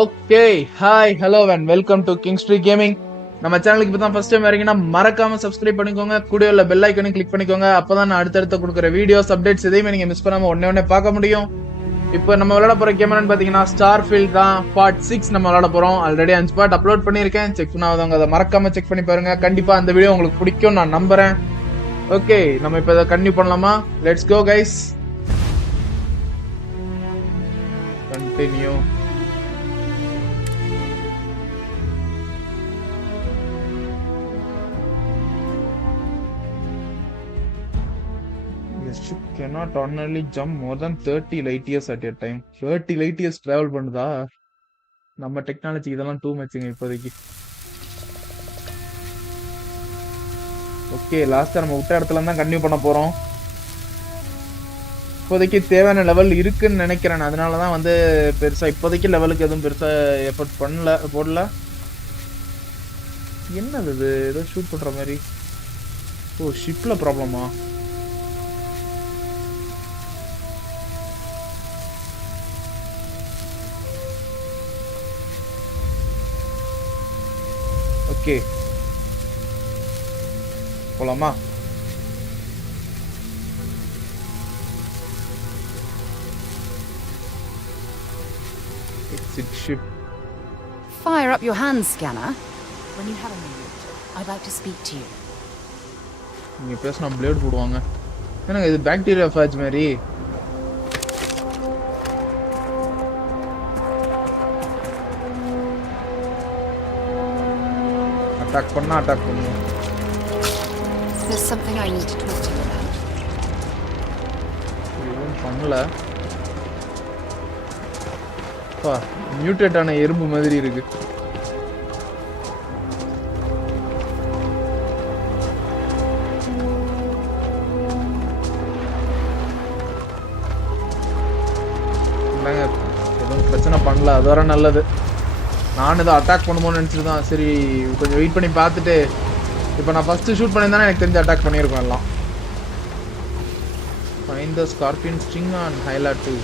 Okay hi hello and welcome to Kingstreak gaming. நம்ம சேனலுக்கு இப்போ தான் ஃபர்ஸ்ட் டைம் வரீங்கன்னா மறக்காம சப்ஸ்கிரைப் பண்ணிக்கோங்க. கூட உள்ள பெல் ஐக்கனையும் கிளிக் பண்ணிக்கோங்க. அப்பதான் நான் அடுத்தடுத்து கொடுக்குற வீடியோஸ் அப்டேட்ஸ் எதையுமே நீங்க மிஸ் பண்ணாம ஒன்னே பார்க்க முடியும். இப்போ நம்ம விளையாட போற கேம் என்னன்னு பாத்தீங்கன்னா ஸ்டார்ஃபீல்ட் தான். பார்ட் 6 நம்ம விளையாட போறோம். ஆல்ரெடி 5 பார்ட் அப்லோட் பண்ணியிருக்கேன். செக் பண்ணாதவங்க அதை மறக்காம செக் பண்ணி பாருங்க. கண்டிப்பா அந்த வீடியோ உங்களுக்கு பிடிக்கும் நான் நம்புறேன். ஓகே, நம்ம இப்போ இதை கண்டினியூ பண்ணலாமா? Let's go guys. Continue. Ship cannot ordinarily jump more than 30 light years at a time. 30 light years travel பண்ணுதா? நம்ம டெக்னாலஜி இதெல்லாம் டூ மச்சுங்க இப்போதைக்கு. ஓகே, லாஸ்டா நம்ம விட்ட இடத்துல தான் கண்டினியூ பண்ண போறோம். இப்போதைக்கு தேவையான லெவல் இருக்குன்னு நினைக்கிறேன். அதனாலதான் வந்து பெருசா இப்போதைக்கு லெவலுக்கு எதுவும் பெருசா எஃபர்ட் போடல. என்னது இது? ஏதோ ஷூட் பண்ற மாதிரி. ஓ, ஷிப்ல ப்ராப்ளமா? ஓகே, போலாமா? Exit ship. Fire up your hands, scanner. When you have a minute, I'd like to speak to you. நீங்க பேசினா பிளேட் போடுவாங்க. என்னங்க இது பாக்டீரியா ஃபேஜ் மாதிரி? அட்டாக் பண்ணுவோம். There's something I need to talk to you about. எதுவும் பண்ணல. பா, மியூட்டேட் ஆன எறும்பு மாதிரி இருக்கு. எதுவும் பிரச்சனை பண்ணல, அது வர நல்லது. நான் ஏதோ அட்டாக் பண்ணுமோன்னு நினைச்சிட்டு தான் சரி கொஞ்சம் வெயிட் பண்ணி பார்த்துட்டு. இப்போ நான் ஃபர்ஸ்ட் ஷூட் பண்ணியிருந்தானே எனக்கு தெரிஞ்சு அட்டாக் பண்ணியிருக்கோம் எல்லாம். Find the scorpion string on Hylat 2.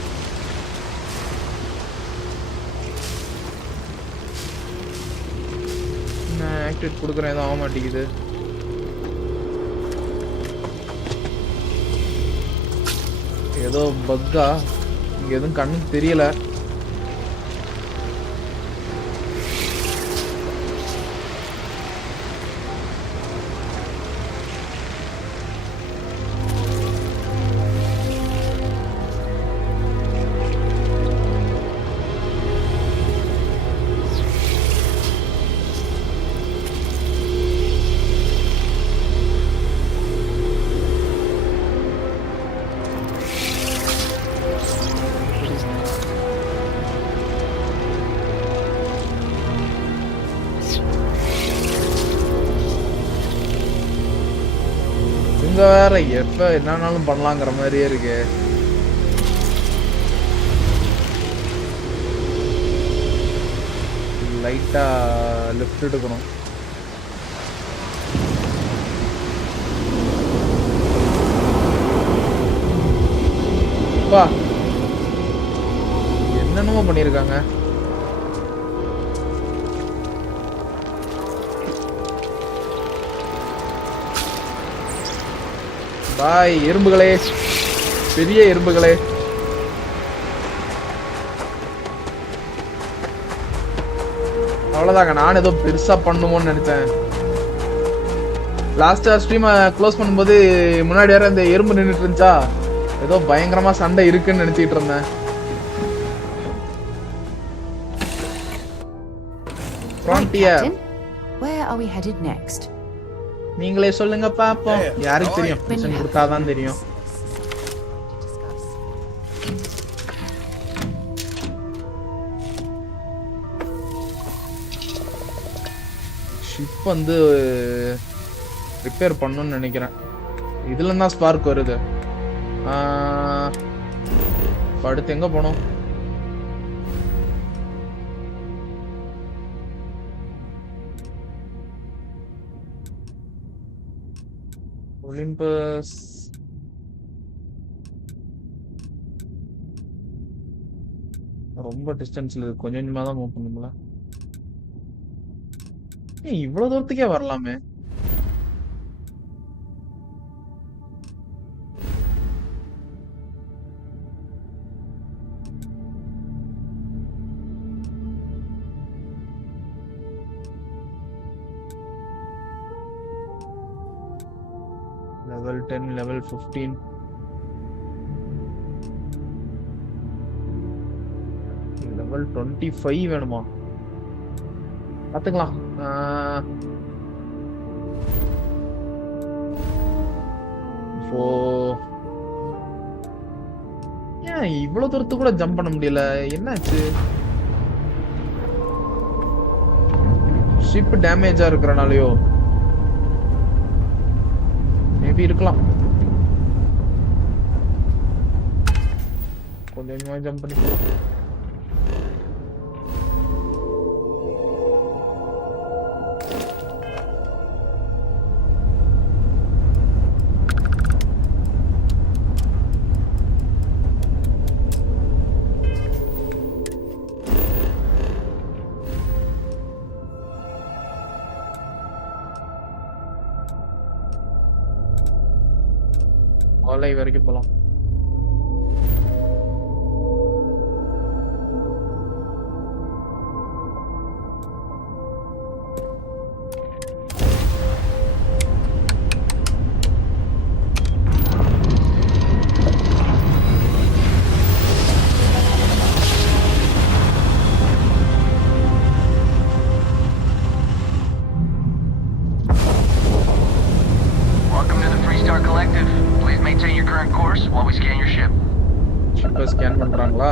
நான் ஆக்டிவேட் கொடுக்குறேன், எதுவும் ஆக மாட்டேங்குது. ஏதோ பக்கா இங்கே எதுவும் கண்ணுக்கு தெரியல. வேற எப்ப என்னன்னாலும் பண்ணலாங்கிற மாதிரியே இருக்கு. லைட்டா லெஃப்ட் எடுக்கணும். என்னென்னமோ பண்ணிருக்காங்க. பாய் எறும்புகளே, பெரிய எறும்புகளே. அவ்வளவுதாங்க, நான் ஏதோ பெருசா பண்ணுமோன்னு நினைச்சேன். லாஸ்டா ஸ்ட்ரீமை க்ளோஸ் பண்ணும்போது முன்னாடி வேற இந்த எறும்பு நின்றுட்டு இருந்துச்சா, ஏதோ பயங்கரமா சண்டை இருக்குன்னு நினைச்சிட்டு இருந்தேன். Where are we headed next? நீங்களே சொல்லுங்க பாப்போம். யாருக்கு தெரியும்? மிஷன் கொடுத்தாதான் தெரியும். ஷிப் வந்து ரிப்பேர் பண்ணணும்னு நினைக்கிறேன். இதுல தான் ஸ்பார்க் வருது. அடுத்து எங்க போனோம்? Olympus. ரொம்ப டிஸ்டன்ஸ்ல இருக்கு, கொஞ்சம் கொஞ்சமா தான் மூவ் பண்ணும்ல. இவ்வளவு தூரத்துக்கே வரலாமே. level 10 level 15 level 25 வேணுமா? பாத்துக்கலாம். ஏன் இவ்வளவு தூரத்துக்கு கூட ஜம்ப் பண்ண முடியல? என்னாச்சு? ஷிப் டேமேஜா இருக்கறனாலயோ? மேபி இருக்கலாம். கொஞ்சமா ஜம்ப் பண்ணி போலாம். ஆலை வரைக்கும் போலாம். ஸ்கேன் பண்றாங்களா?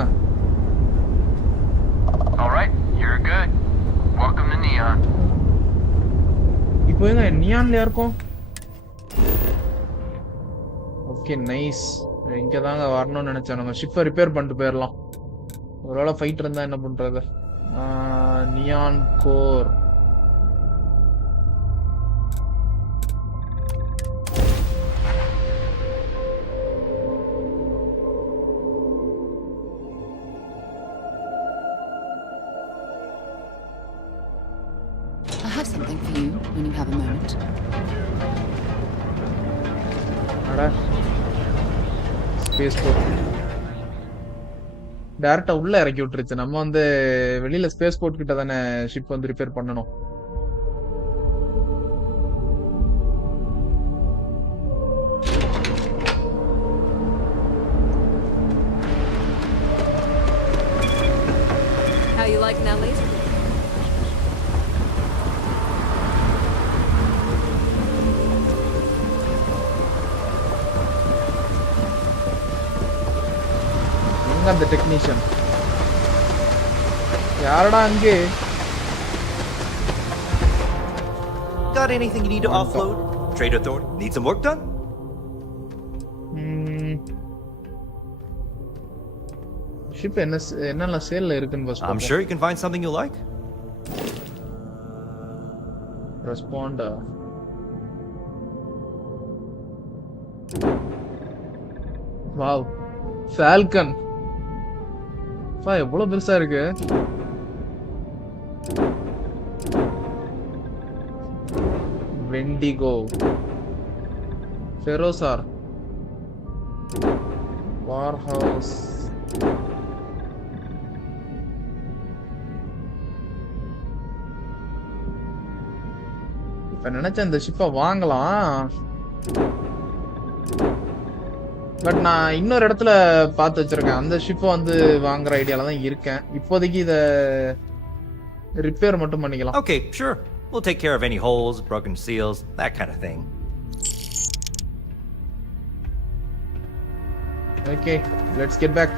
All right, you're good. Welcome to Neon. இப்போ எங்க நியான்ல இருக்கோம்? Okay nice. இங்க தாங்க வரணும்னு நினைச்சேன். நம்ம ஷிப்பை ரிப்பேர் பண்ணிட்டு போயிடலாம். ஒருவேளை ஃபைட் இருந்தா என்ன பண்றது? Neon core. I have something for you when you have a moment. Space boat டைரக்டா உள்ள இறக்கி விட்டுருச்சு. நம்ம வந்து வெளியில ஸ்பேஸ் போட் கிட்ட தானே ஷிப் வந்து ரிப்பேர் பண்ணணும். How you like that laser? The technician. யாரடா அங்கே? Got anything you need to offload? Trade authority? Need some work done? Ship என்னெல்லாம் சேல்ல இருக்குன்னு boss. I'm sure you can find something you like. Responder. Wow. Falcon. எவ்வளவு பெருசா இருக்கு. வெண்டிகோ, ஃபெரோசார், வார்ஹவுஸ். இப்ப நினைச்ச இந்த ஷிப்பை வாங்கலாம். பட் நான் இன்னொரு இடத்துல பார்த்து வச்சிருக்கேன். அந்த ஷிப்பை வந்து வாங்குற ஐடியால தான் இருக்கேன். இப்போதைக்கு இத ரிப்பேர் மட்டும் பண்ணிக்கலாம். Okay, sure. We'll take care of any holes, broken seals, that kind of thing. Okay, let's get back.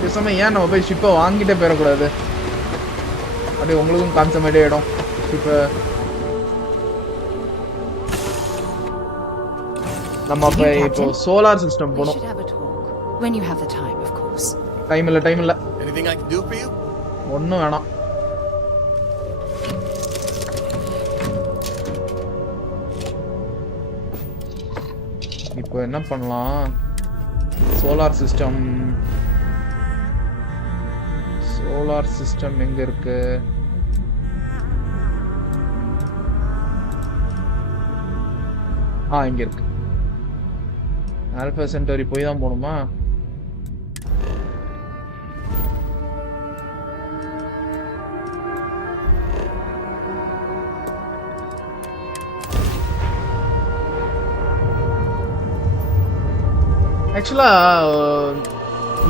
பேசாம ஏன் நம்ம போய் ஷிப்பை வாங்கிட்டே போயிடக்கூடாது? அப்படியே உங்களுக்கும் கான்சமேட்டே இடம். ஷிப்பை நம்ம இப்போ சோலார் சிஸ்டம் போணும். When you have the time, of course. Time இல்ல. Anything I can do for you? ஒண்ணும் வேணாம். இப்போ என்ன பண்ணலாம்? சோலார் சிஸ்டம் எங்க இருக்கு? இங்க இருக்கு. ஆல்பா சென்டரி போய் தான் போகணுமா? ஆக்சுவலா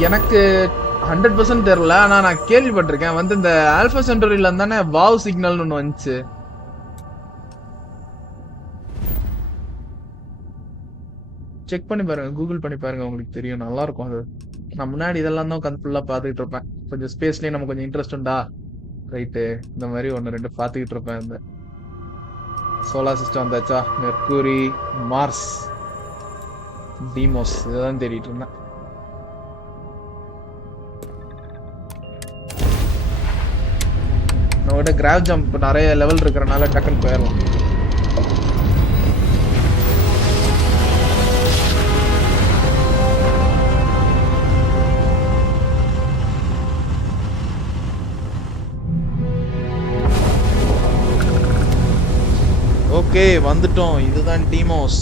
எனக்கு 100% தெரியல. ஆனா நான் கேள்விப்பட்டிருக்கேன். வந்து இந்த ஆல்பா சென்டரியில இருந்தானே வாவ் சிக்னல்னு ஒன்று வந்துச்சு. செக் பண்ணி பாருங்க, கூகுள் பண்ணி பாருங்க, உங்களுக்கு தெரியும். நல்லா இருக்கும் அது. நான் முன்னாடி இதெல்லாம் தான் உட்காந்து ஃபுல்லா பார்த்துக்கிட்டு இருப்பேன். கொஞ்சம் ஸ்பேஸ்லயே நம்ம கொஞ்சம் இன்ட்ரெஸ்ட் உண்டா, ரைட்டு, இந்த மாதிரி 1-2 பார்த்துக்கிட்டு இருப்பேன். இந்த சோலார் சிஸ்டம் வந்தாச்சா? மெர்க்குரி, மார்ஸ், டீமோஸ், இதெல்லாம் தேடிட்டு இருந்தேன். நம்மகிட்ட கிராவ் ஜம்ப் நிறைய லெவல் இருக்கிறனால டக்குன்னு போயிடலாம். ஓகே, வந்துட்டோம். இதுதான் டீமோஸ்.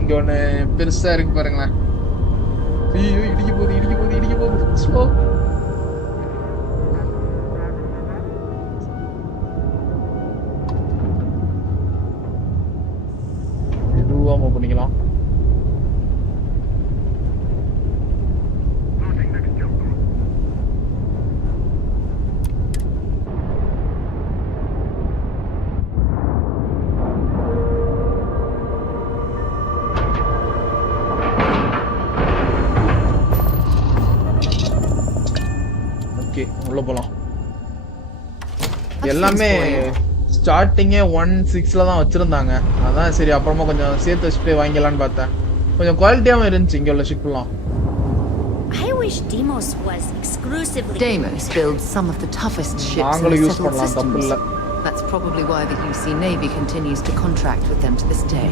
இங்க ஒண்ணு பெருசா இருக்கு பாருங்களேன். ஐயோ, இடிக்க போகுது. ஸ்லோ. மெதுவா மூவ் பண்ணிக்கலாம். உள்ள போலாம். எல்லாமே ஸ்டார்டிங்கே 1.6ல தான் வச்சிருந்தாங்க. அதான் சரி, அப்புறமா கொஞ்சம் சேர்த்து வச்சுட்டு வாங்கிடலான்னு பார்த்தேன். கொஞ்சம் குவாலிட்டியாவும் இருந்துச்சு இங்க உள்ள ஷிப்லாம். I wish Deimos was exclusively. Deimos builds some of the toughest ships in நாங்களும் the யூஸ் settled பண்ணலாம், தப்பு இல்ல. systems. That's probably why the UC Navy continues to contract with them to this day.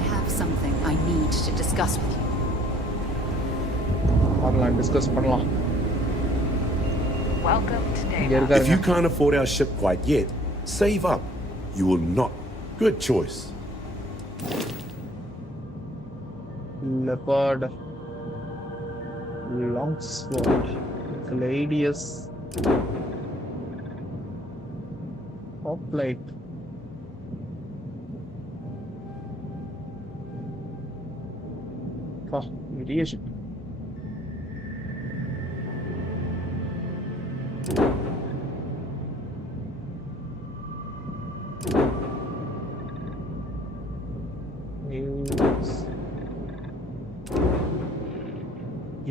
I have something I need to discuss with you. வரலாம், டிஸ்கஸ் பண்ணலாம். Welcome to இங்க Deimos. இருக்காருங்க. If you can't afford our ship quite yet, save up. You will not. Good choice. Leopard, Longsword, Gladius, Hoplite. பெரிய ஷிப்.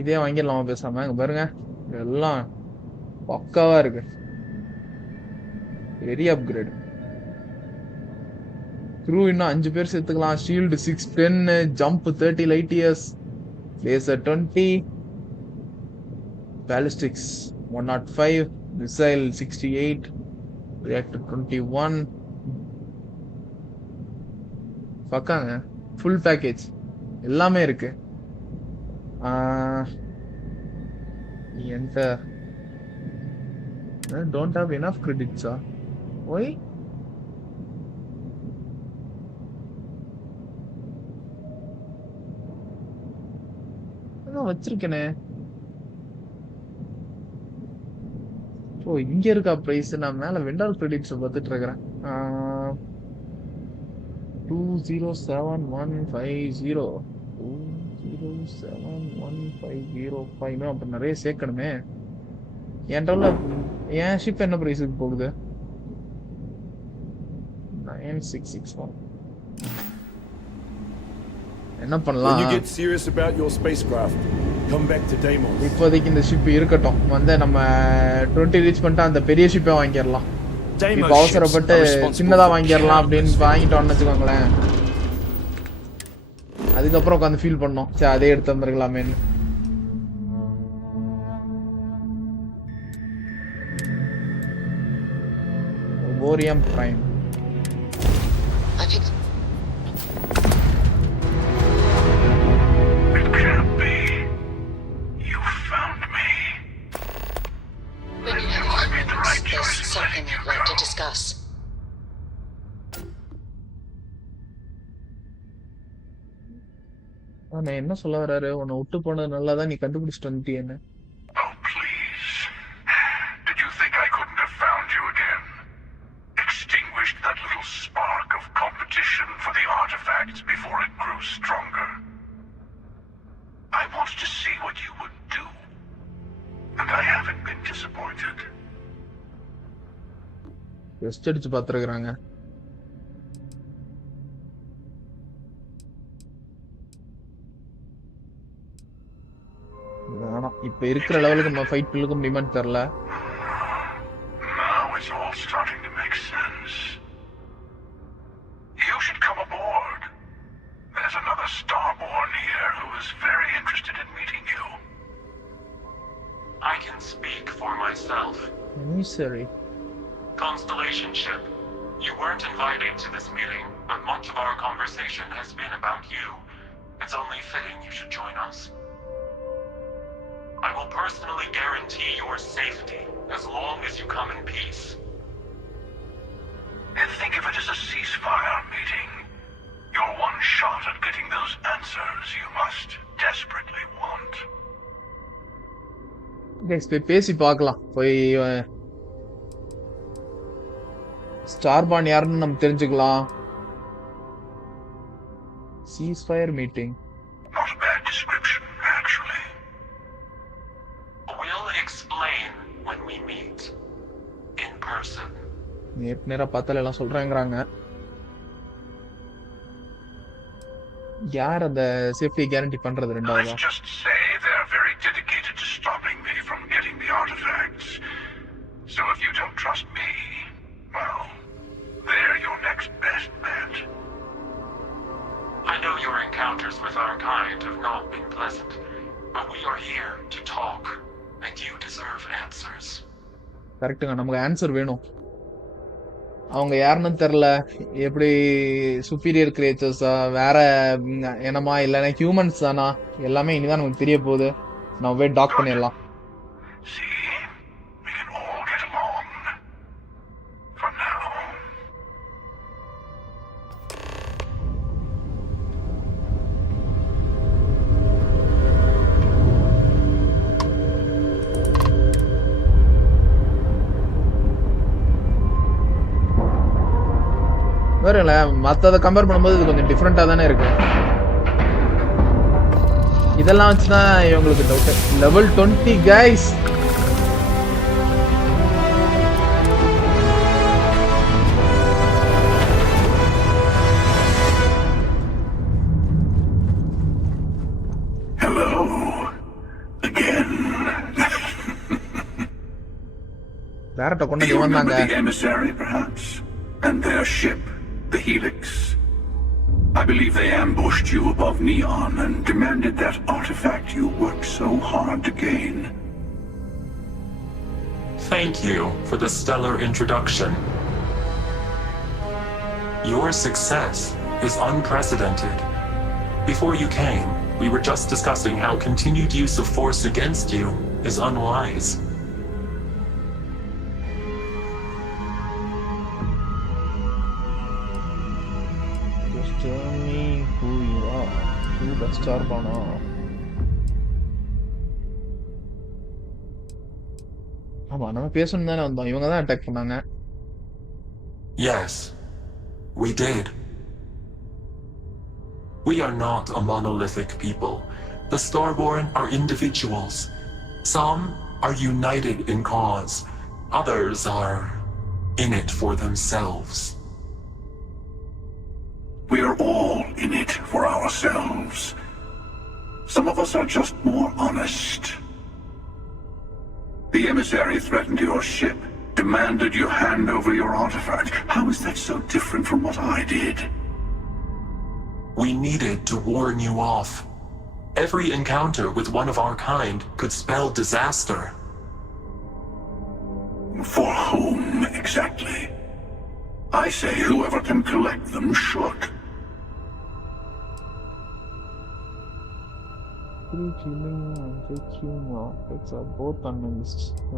இதே வாங்கிடலாமா பேசாம? இங்க பாருங்க, எல்லாம் பக்காவா இருக்கு. பெரிய அப்கிரேட். க்ரூ இன்னும் 5 பேர் சேர்த்துக்கலாம். Shield 610, jump 30 light years, laser 20, ballistics 105, missile 68, reactor 21. பக்காங்க, ஃபுல் பேக்கேஜ் எல்லாமே இருக்கு. Enter. Don't have enough credits, sir. Why? நான் வச்சிருக்கேனே. ஓ, இங்க இருக்கா பிரைஸ்? நான் மேல வெண்டர் கிரெடிட்ஸ் பார்த்துட்டு இருக்கேன். 207150. 207150. அப்ப நிறைய சேர்க்கணுமே. என் ஷிப் என்ன பிரைஸுக்கு போகுது? 9661. என்ன When பண்ணலாம்? you get serious about your spacecraft, come back to Deimos. இப்போதைக்கு இந்த ஷிப் இருக்கட்டும். வந்து நம்ம 20 ரீச் பண்ணிட்டு அந்த பெரிய ஷிப்பை வாங்கிடலாம். இப்ப அவசரப்பட்டு சின்னதா வாங்கிடலாம் அப்படின்னு வாங்கிட்டோம்னு வச்சுக்கோங்களேன். அதுக்கப்புறம் உட்காந்து ஃபீல் பண்ணோம், சரி அதே எடுத்து வந்துருக்கலாமேன்னு. Thorium Prime. I think It can't be. You found me. when you have a few minutes, there's something I'd like to discuss. நான் என்ன சொல்ல வராரு, உன்னை விட்டு போனது நல்லாதான், நீ கண்டுபிடிச்சிட்டு வந்துட்டியேன்னு. Oh, please. Did you think I couldn't have found you again? Extinguished that little spark of competition for the artifacts before it grew stronger. I wanted to see what you would do. And I haven't been disappointed. Rest அடிச்சு பார்த்துருக்குறாங்க. வேணாம், இப்ப இருக்கிற லெவலுக்கு நம்ம ஃபைட் பில்லுக்கு முடியுமான்னு தெரியல. Now it's all starting to make sense. You should come aboard. There's another Starborn here who is very interested in meeting you. I can speak for myself. Necessary. Constellation ship, you weren't invited to this meeting, but much of our conversation has been about you. It's only fitting you should join us. I will personally guarantee your safety as long as you come in peace. And think of it as a ceasefire meeting. Your one shot at getting those answers you must desperately want. Guys போய் பேசி பார்க்கலாம். போய் ஸ்டார்பான் யாருன்னு நம்ம தெரிஞ்சுக்கலாம். Ceasefire meeting. Not a bad description, actually. We'll explain when we meet in person. நேரா பார்த்தால எல்லாம் சொல்றாங்கறாங்க. யார் அந்த சேஃப்டி கேரண்டி பண்றது ரெண்டாவதா? Let's just say they're very dedicated to stopping me from getting the artifacts. So if you don't trust me, well, they're your next best bet. I know your encounters with our kind have not been pleasant, but we are here to talk, and you deserve answers. கரெக்ட்டுங்க, நமக்கு ஆன்சர் வேணும். அவங்க யாருன்னு தெரியல, எப்படி சுப்பீரியர் கிரியேச்சர்ஸா, வேற என்னமா, இல்லைன்னா ஹியூமன்ஸ் தானா, எல்லாமே இனிதான் நமக்கு தெரிய போகுது. நம்ம போய் டாக் பண்ணிடலாம். See, we can all get along. For now. வேறல மற்றதை கம்பேர் பண்ணும்போது இது கொஞ்சம் டிஃப்ரெண்டாக தானே இருக்கு. இதெல்லாம் வச்சுதான் இவங்களுக்கு doubt. Level 20 guys. Hello. Again. டேரக்டா Do கொண்டு you வந்தாங்க. remember the emissary, perhaps? And their ship, the Helix? I believe they ambushed you above Neon and demanded that artifact you worked so hard to gain. Thank you for the stellar introduction. Your success is unprecedented. Before you came, we were just discussing how continued use of force against you is unwise. Just tell me who you are. Who the Starborn are. ஆமா, நம்ம பேசணும் தானே வந்தோம். இவங்க தான் அட்டாக் பண்ணாங்க. Yes, we did. We are not a monolithic people. The Starborn are individuals. Some are united in cause. Others are in it for themselves. We are all in it for ourselves. Some of us are just more honest. The emissary threatened your ship, demanded you hand over your artifact. How is that so different from what I did? We needed to warn you off. Every encounter with one of our kind could spell disaster. For whom, exactly? I say whoever can collect them should.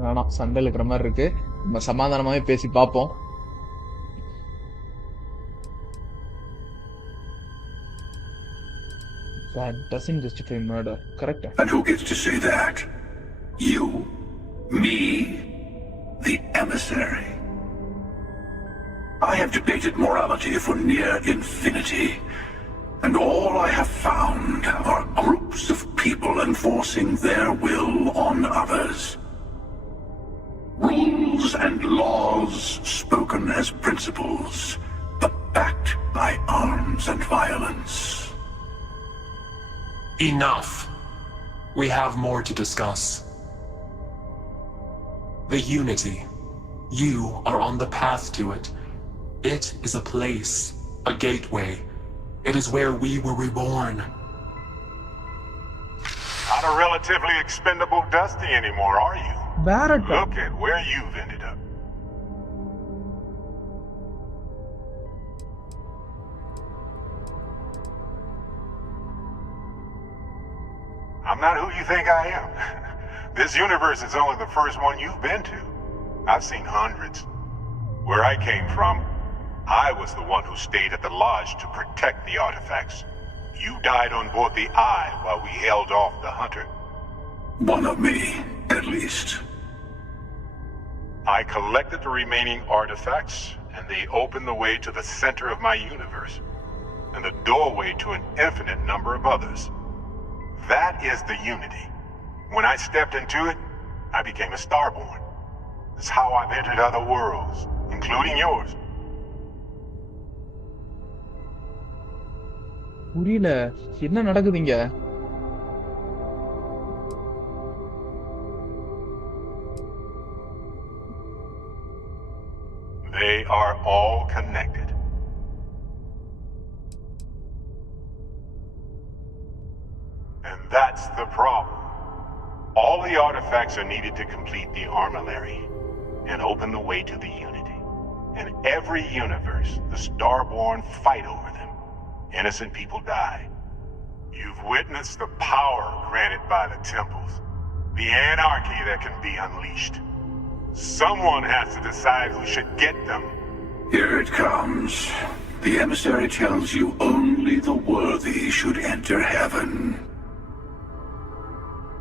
வேணாம், சண்டையில் இருக்கிற மாதிரி இருக்கு. நம்ம சமாதானமாவே பேசி பார்ப்போம். That doesn't justify murder, correct? And who gets to say that? You? Me? The emissary? I have debated morality for near infinity, and all I have found are groups of people enforcing their will on others. Rules and laws spoken as principles, but backed by arms and violence. Enough. We have more to discuss. The Unity. You are on the path to it. It is a place, a gateway. It is where we were reborn. Not a relatively expendable Dusty anymore, are you? Barrett. Look at where you've ended up. I'm not who you think I am. This universe is only the first one you've been to. I've seen hundreds. Where I came from, I was the one who stayed at the lodge to protect the artifacts. You died on board the Eye while we held off the Hunter. One of me, at least. I collected the remaining artifacts, and they opened the way to the center of my universe, and the doorway to an infinite number of others. That is the Unity. When I stepped into it, I became a Starborn. It's how I've entered other worlds, including yours. புரியல, என்ன நடக்குதுங்க? They are all connected. And that's the problem. All the artifacts are needed to complete the armillary and open the way to the Unity. In every universe, the Starborn fight over them. Innocent people die. You've witnessed the power granted by the temples, the anarchy that can be unleashed. Someone has to decide who should get them. Here it comes. The emissary tells you only the worthy should enter heaven.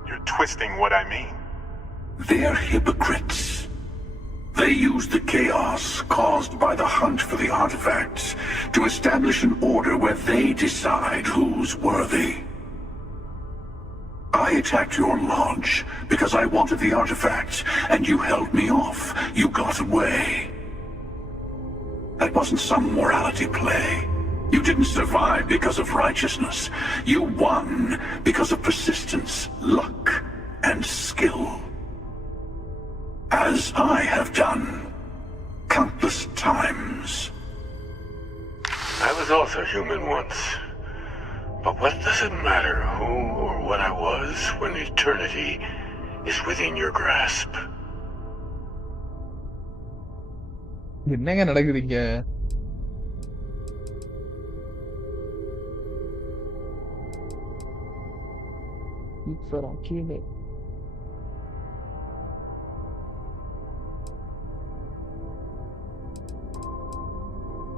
You're twisting what I mean. They're hypocrites. They use the chaos caused by the hunt for the artifacts to establish an order where they decide who's worthy. I attacked your lodge because I wanted the artifacts, and you held me off. You got away. That wasn't some morality play. You didn't survive because of righteousness. You won because of persistence, luck, and skill. As I have done countless times. I was also human once. But what does it matter who or what I was when eternity is within your grasp? என்னங்க நடக்குதுங்க?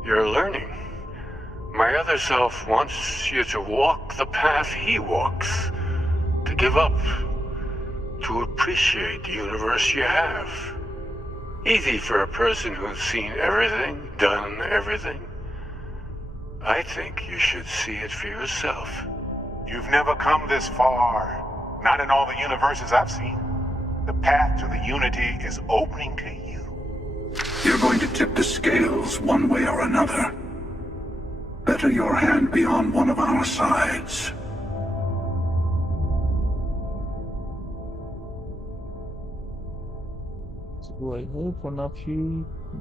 You're learning. My other self wants you to walk the path he walks. To give up. To appreciate the universe you have. Easy for a person who's seen everything, done everything. I think you should see it for yourself. You've never come this far. Not in all the universes I've seen. The path to the Unity is opening to you. You're going to tip the scales one way or another. Better your hand be on one of our sides. So I hope one of you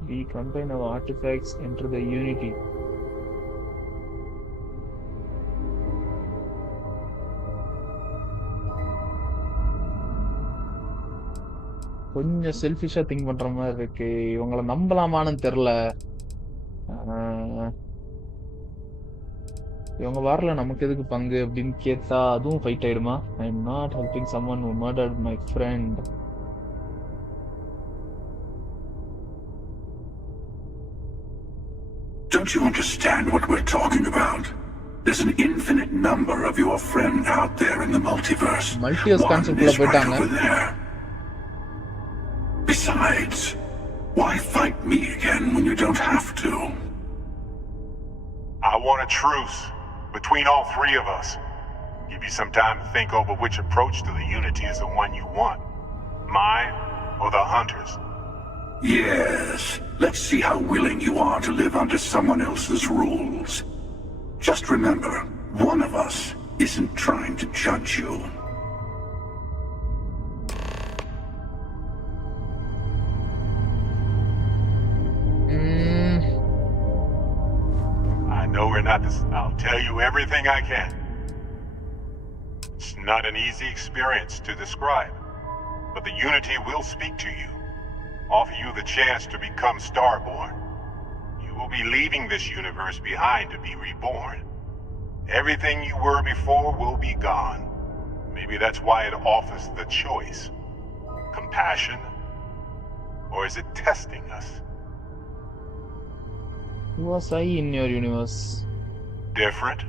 we combine our artifacts enter the Unity. கொஞ்சம் செல்ஃபிஷா திங்க் பண்ற மாதிரி இருக்கு. இவங்கள நம்பலாமான்னு தெரியல. இவங்க வரல நமக்கு எதுக்கு பங்கு அப்படின்னு கேட்டா அதுவும் ஃபைட் ஆயிடுமா? I am not helping someone who murdered my friend. Don't you understand what we're talking about? There's an infinite number of your friend out there in the multiverse. Multiverse concept குள்ள போய்ட்டாங்க. Besides, why fight me again when you don't have to? I want a truce between all three of us. Give you some time to think over which approach to the Unity is the one you want. Mine or the Hunters? Yes. Let's see how willing you are to live under someone else's rules. Just remember, one of us isn't trying to judge you. I know we're not this. I'll tell you everything I can. It's not an easy experience to describe, but the Unity will speak to you, offer you the chance to become Starborn. You will be leaving this universe behind to be reborn. Everything you were before will be gone. Maybe that's why it offers the choice. Compassion? Or is it testing us? Who was I in your universe? Different?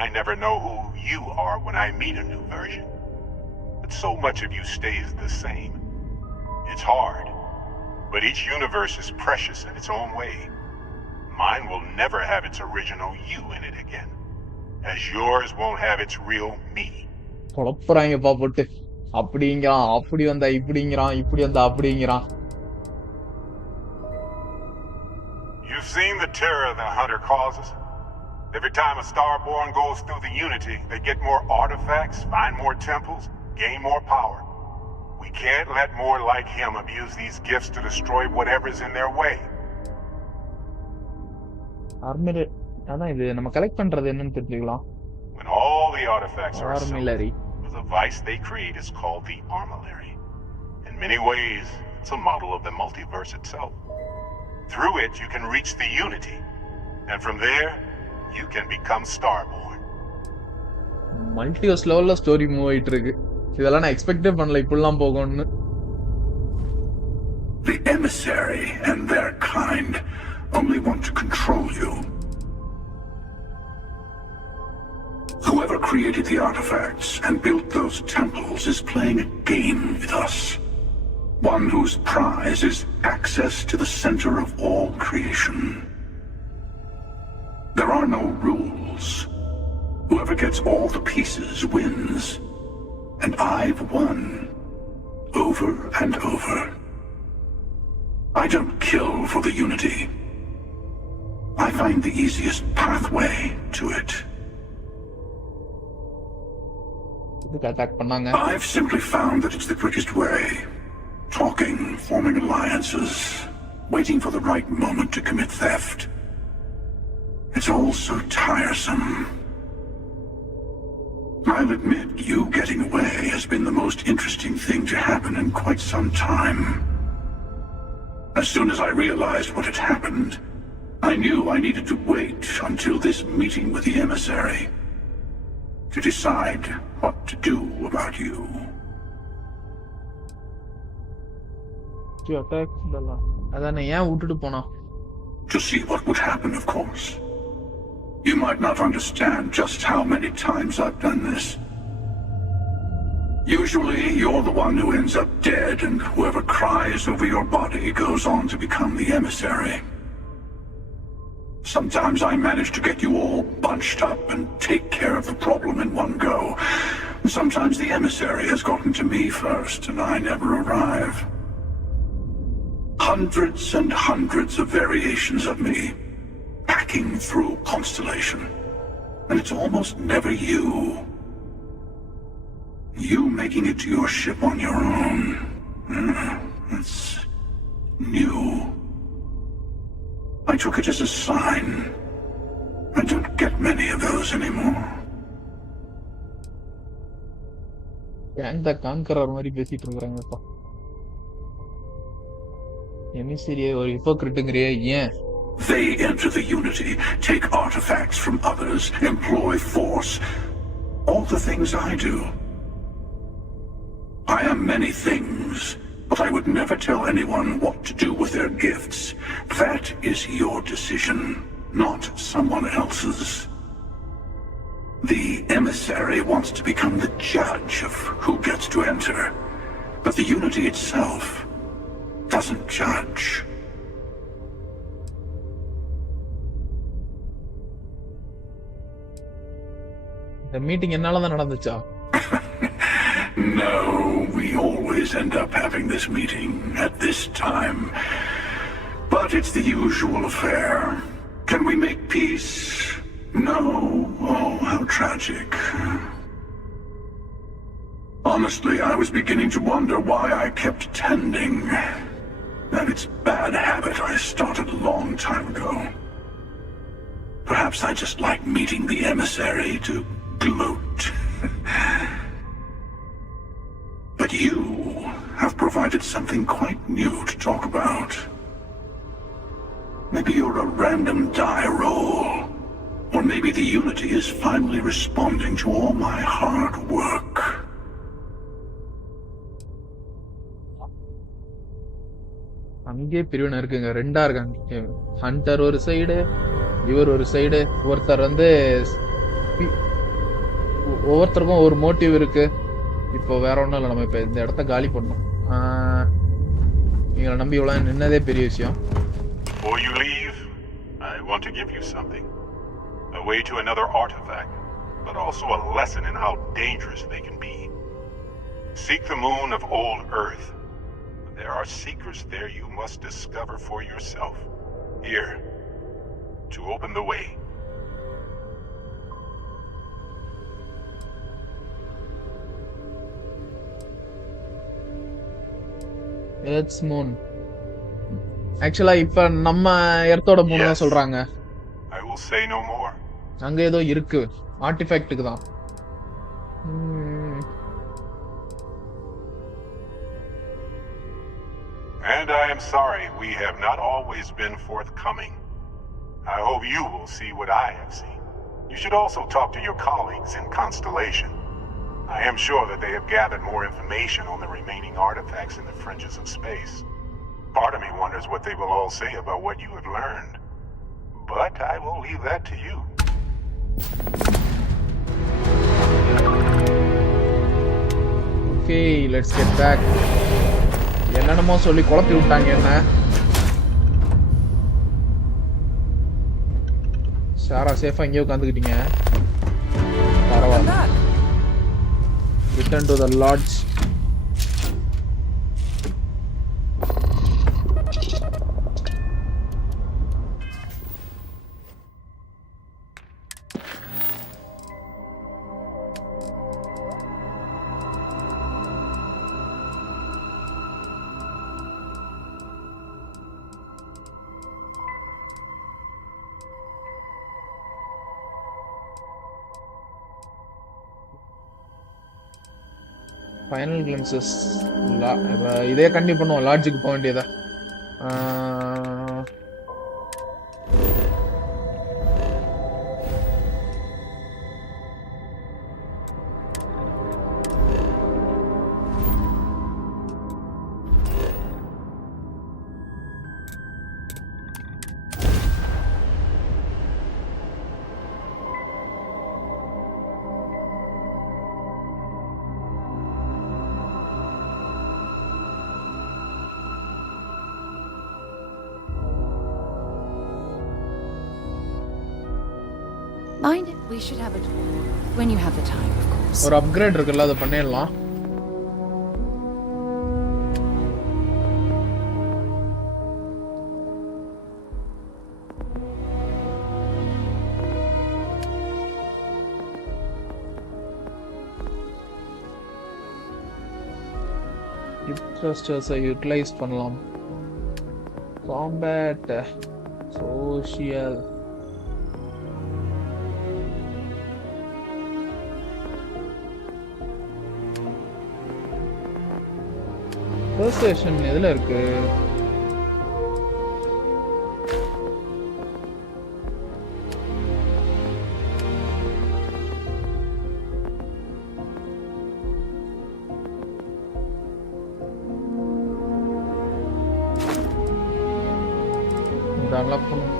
I never know who you are when I meet a new version. But so much of you stays the same. It's hard. But each universe is precious in its own way. Mine will never have its original you in it again. As yours won't have its real me. குழப்பறாங்கப்பா போட்டு. அப்படிங்கிறான், அப்படி வந்தா இப்படிங்கிறான், இப்படி வந்தா அப்படிங்கிறான். You've seen the terror the Hunter causes? Every time a Starborn goes through the Unity, they get more artifacts, find more temples, gain more power. We can't let more like him abuse these gifts to destroy whatever's in their way. ஆர்மிலரி. அதான் இது நம்ம கலெக்ட் பண்றது என்னன்னு தெரிஞ்சுக்கலாம். When all the artifacts are ஆர்மிலரி. the device they create is called the Armillary. In many ways, it's a model of the multiverse itself. Through it, you can reach the Unity, and from there, you can become Starborn. Multiverse லெவல்ல story move ஆயிட்டு இருக்கு. இதெல்லாம் நான் எக்ஸ்பெக்டே பண்ணல இப்படிலாம் போகும்னு. The emissary and their kind only want to control you. Whoever created the artifacts and built those temples is playing a game with us. One whose prize is access to the center of all creation. There are no rules. Whoever gets all the pieces wins. And I've won. Over and over. I don't kill for the Unity. I find the easiest pathway to it. I've simply found that it's the quickest way. Talking, forming alliances, waiting for the right moment to commit theft. It's all so tiresome. I'll admit, you getting away has been the most interesting thing to happen in quite some time. As soon as I realized what had happened, I knew I needed to wait until this meeting with the emissary to decide what to do about you. To attack Bella. அதானே ஏன் விட்டுட்டு போனா? To see what would happen, of course. You might not understand just how many times I've done this. Usually, you're the one who ends up dead, and whoever cries over your body goes on to become the emissary. Sometimes I manage to get you all bunched up and take care of the problem in one go. Sometimes the emissary has gotten to me first, and I never arrive. Hundreds and hundreds of variations of me, packing through Constellation. And it's almost never you. You making it to your ship on your own. It's new. I took it as a sign. I don't get many of those anymore. Gang த கான்கரர் மாதிரி பேசிட்டு இருக்காங்கப்பா. எமிசரியே ஒரு ஹிப்போக்ரிட்டுங்கறியே ஏன்? They enter the Unity, take artifacts from others, employ force. All the things I do. I am many things, but I would never tell anyone what to do with their gifts. That is your decision, not someone else's. The emissary wants to become the judge of who gets to enter, but the Unity itself doesn't judge. The meeting என்னால தான் நடந்துச்சா? No, we always end up having this meeting at this time. But it's the usual affair. Can we make peace? No. Oh, how tragic. Honestly, I was beginning to wonder why I kept tending. That it's bad habit I started a long time ago. Perhaps I just like meeting the emissary to gloat. But you have provided something quite new to talk about. Maybe you're a random die roll. Or maybe the Unity is finally responding to all my hard work. அங்கே பிரிவினை இருக்குங்க, ரெண்டா இருக்காங்க. ஹண்டர் ஒரு சைடு, இவர் ஒரு சைடு. ஒருத்தர் வந்து ஒவ்வொருத்தருக்கும் ஒரு மோட்டிவ் இருக்கு. இப்போ வேற ஒன்றும் இல்லை, நம்ம இப்போ இந்த இடத்த காலி பண்ணோம். நீங்களை நம்பி இவ்வளோ நின்னதே பெரிய விஷயம். Before you leave, I want to give you something. A way to another artifact, but also a lesson in how dangerous they can be. Seek the moon of old Earth. There are secrets there you must discover for yourself. Here, to open the way. Earth's moon. ஆக்சுவலா இப்ப நம்ம எர்த்தோட மூன் தான் சொல்றாங்க. I will say no more. அங்க ஏதோ இருக்கு, ஆர்டிஃபேக்ட்டுக்கு தான். And I am sorry we have not always been forthcoming. I hope you will see what I have seen. You should also talk to your colleagues in Constellation. I am sure that they have gathered more information on the remaining artifacts in the fringes of space. Part of me wonders what they will all say about what you have learned. But I will leave that to you. Okay, let's get back. என்னென்னமோ சொல்லி குழப்பி விட்டாங்க என்ன. சாரா சேஃபா இங்கே உட்காந்துக்கிட்டீங்க, பரவாயில்ல. Return to the lodge. Final glimpses. இதே கண்டினியூ பண்ணுவோம், லாட்ஜுக்கு போக வேண்டியதா. Mind it, we should have it when you have the time, of course. ஒரு அப்கிரேட் இருக்குல்ல, அதை பண்ணிடலாம். த்ரஸ்டர்ஸை யூட்டிலைஸ் பண்ணலாம். Combat, social. ஃபர்ஸ்ட் ஸ்டேஷன் எதுல இருக்கு? அன்லாக் பண்ணும்.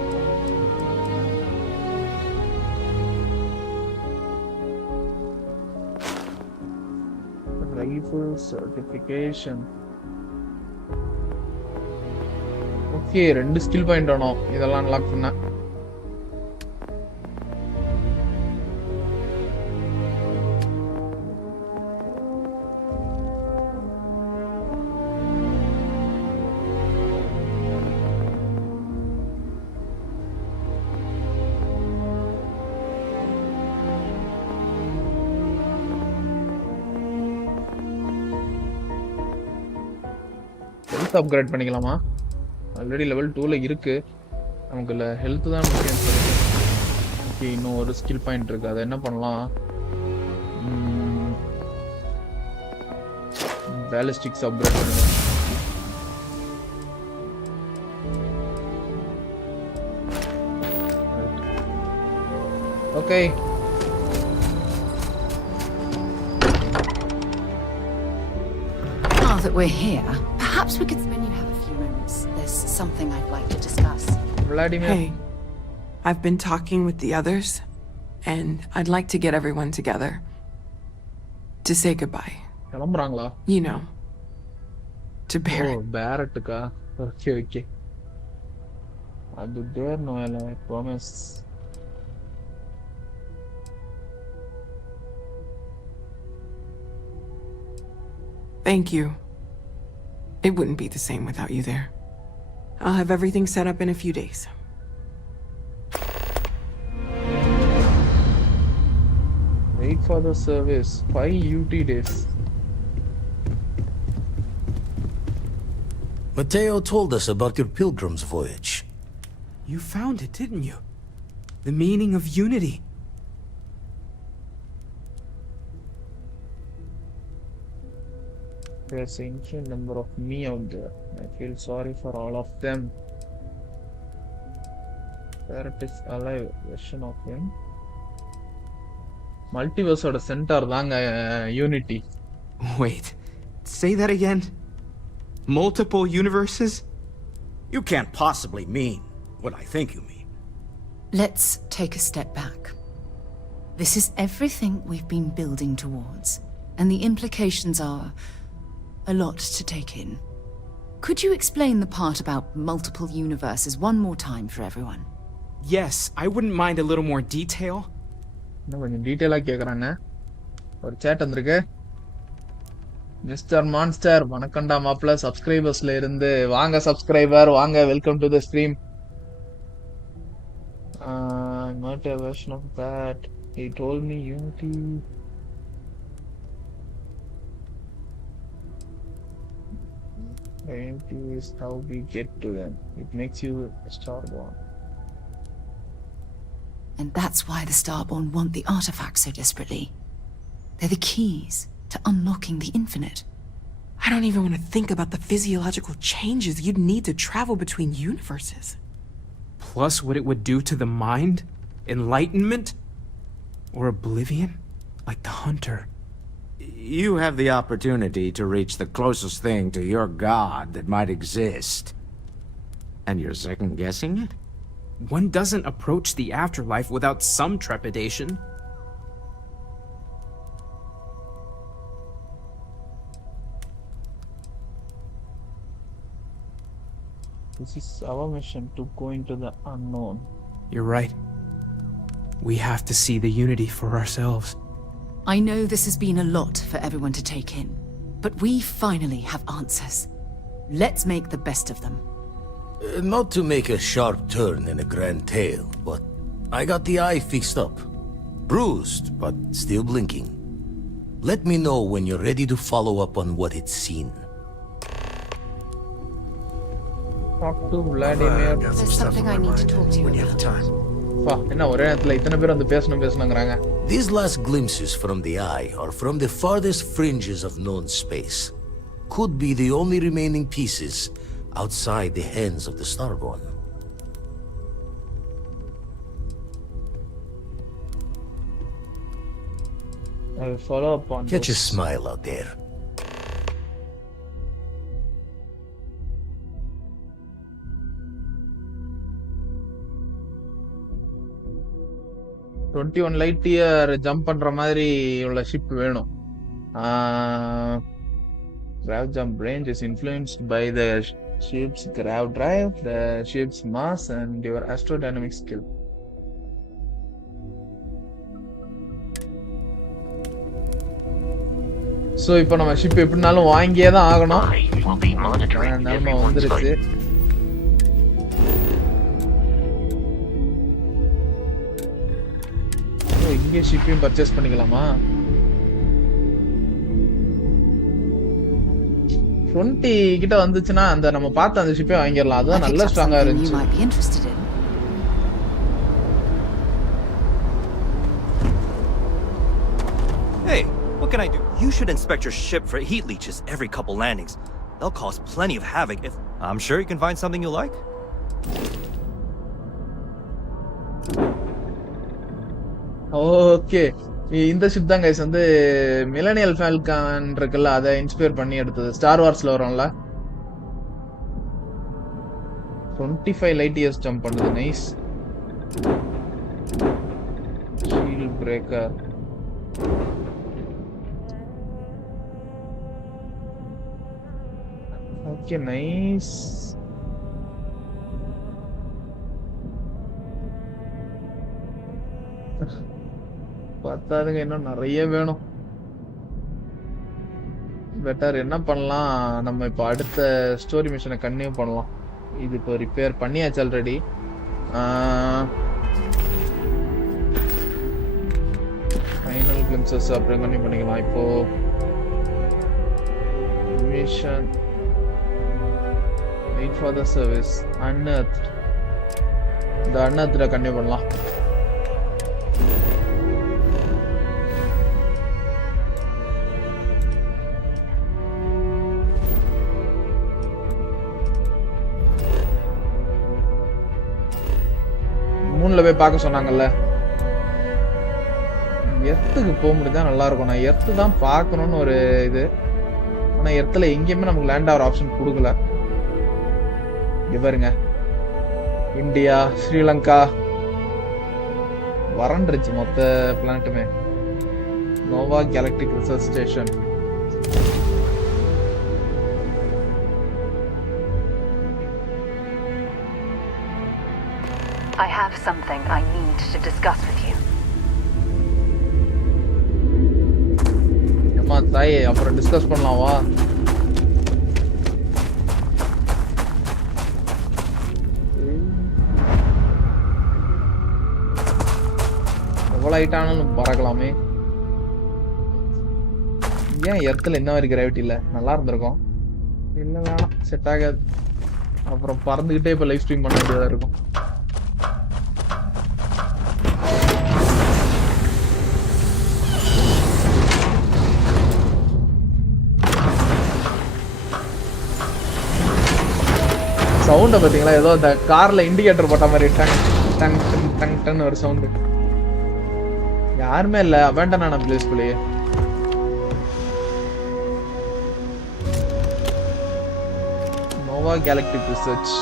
Rifle certification. Okay 2 skill point வேணும் இதெல்லாம் அன்லாக் பண்ண. ஹெல்த் அப்கிரேட் பண்ணிக்கலாமா? ஆல்ரெடி லெவல் 2ல இருக்கு. நமக்கு ஹெல்த் தான் முக்கியம். ஓகே இன்னும் ஒரு ஸ்கில் பாயிண்ட் இருக்கு. அதை என்ன பண்ணலாம்? பேலிஸ்டிக்ஸ் அப்கிரேட் பண்ணுங்க. Okay Now that we're here, perhaps we could when you have a few moments. There's something I'd like to discuss. Vladimir. Hey, I've been talking with the others, and I'd like to get everyone together to say goodbye. கிளம்புறாங்களா? You know, to Barrett. பேரட்டுக்கா? Okay okay. அது தேர் நோயல promise. Thank you. It wouldn't be the same without you there. I'll have everything set up in a few days. Wait for the service. 5 UT days. Mateo told us about your pilgrim's voyage. You found it, didn't you? The meaning of unity. There's an infinite number of me out there. I feel sorry for all of them. Barrett is alive version of him. Multiverse oda center தாங்க Unity. Wait, say that again? Multiple universes? You can't possibly mean what I think you mean. Let's take a step back. This is everything we've been building towards, and the implications are a lot to take in. Could you explain the part about multiple universes one more time for everyone? Yes, I wouldn't mind a little more detail. இன்னும் கொஞ்சம் டீடைலா கேக்குறானே. ஒரு chat வந்திருக்கு. Mister monster வணக்கம்டா மாப்ள. சப்ஸ்கிரைபர்ஸ்ல இருந்து வாங்க சப்ஸ்கிரைபர் வாங்க. Welcome to the stream. Not a version of that. He told me Unity. Unity is how we get to them. It makes you a starborn. And that's why the Starborn want the artifacts so desperately. They're the keys to unlocking the infinite. I don't even want to think about the physiological changes you'd need to travel between universes. Plus what it would do to the mind? Enlightenment? Or oblivion? Like the Hunter. You have the opportunity to reach the closest thing to your god that might exist. And you're second-guessing it? One doesn't approach the afterlife without some trepidation. This is our mission to go into the unknown. You're right. We have to see the unity for ourselves. I know this has been a lot for everyone to take in, but we finally have answers. Let's make the best of them. Not to make a sharp turn in a grand tale, but I got the eye fixed up. Bruised, but still blinking. Let me know when you're ready to follow up on what it's seen. Talk to Vladimir. There's something I need to talk to you about. என்ன ஒரே நேரத்துல இத்தனை பேர் வந்து பேசணும்ங்கறாங்க. These last glimpses from the eye are from the farthest fringes of known space. Could be the only remaining pieces outside the hands of the Starborn. I will follow up on Catch a smile out there. 21 light year jump பண்ற மாதிரி உள்ள ஷிப் வேணும். Grav jump range is influenced by the ship's grav drive, the ship's mass, and your astrodynamic skill. So இப்போ நம்ம ஷிப் எப்படினாலும் வாங்கியே தான் ஆகணும். நிலைமை வந்துருச்சு. இங்கே ஷிப்பையும் பர்ச்சேஸ் பண்ணிக்கலாமா? 20 கிட்ட வந்துச்சுன்னா அந்த நம்ம பார்த்த அந்த ஷிப்பே வாங்கிடலாம். அதுதான் நல்ல ஸ்ட்ராங்கா இருந்துச்சு. Hey, what can I do? You should inspect your ship for heat leeches every couple landings. They'll cause plenty of havoc if... I'm sure you can find something you like. Okay. இந்த ship தான் guys வந்து Millennial Falcon இருக்குல்ல, அதை inspire பண்ணி எடுத்தது. ஸ்டார் வார்ஸ்ல வரும்ல. 25 லைட் இயர்ஸ் ஜம்ப் பண்ணுது. Nice. Shield breaker. Okay nice. பத்தாதுங்க, இன்னும் நிறைய வேணும். பெட்டர் என்ன பண்ணலாம், நம்ம இப்போ அடுத்த ஸ்டோரி மிஷனை கன்டினியூ பண்ணலாம். இது இப்போ ரிப்பேர் பண்ணியாச்சு ஆல்ரெடி. ஃபைனல் கிளிம்சஸ் அப்புறம் கன்டினியூ பண்ணிக்கலாம். இப்போ mission wait for the service unearth. இந்த அன்எர்த்ல கன்டினியூ பண்ணலாம். மூணுல போய் பார்க்க சொன்னாங்கல்ல. எர்த்துக்கு போக முடியுதா நல்லா இருக்கும். நான் எர்த்து தான் பார்க்கணும்னு ஒரு இது. ஆனா எர்த்துல எங்கேயுமே நமக்கு லேண்ட் ஆகிற ஆப்ஷன் கொடுக்கல. இங்க பாருங்க, இந்தியா, ஸ்ரீலங்கா வறண்டுருச்சு மொத்த பிளானட்டுமே. Nova galactic research station. I have something I need to discuss with you. அம்மா தாயே, அப்புறம் டிஸ்கஸ் பண்ணலாம் வா. எவ்வளவு ஹைட்டானாலும் பறக்கலாமே. ஏன் எர்த்துல இந்த மாதிரி கிராவிட்டி இல்ல? நல்லா இருந்திருக்கும். இல்ல வேணாம், செட் ஆகாது. அப்புறம் பறந்துகிட்டே இப்ப லைவ் ஸ்ட்ரீம் பண்ண வேண்டியதா இருக்கும். சவுண்ட பாத்தீங்களா? ஏதோ அந்த கார்ல இண்டிகேட்டர் போட்ட மாதிரி டங் டங் டங் டங் ஒரு சவுண்ட். யாருமே இல்ல, அபேண்டனான பிளேஸ் போலயே. Nova galactic research.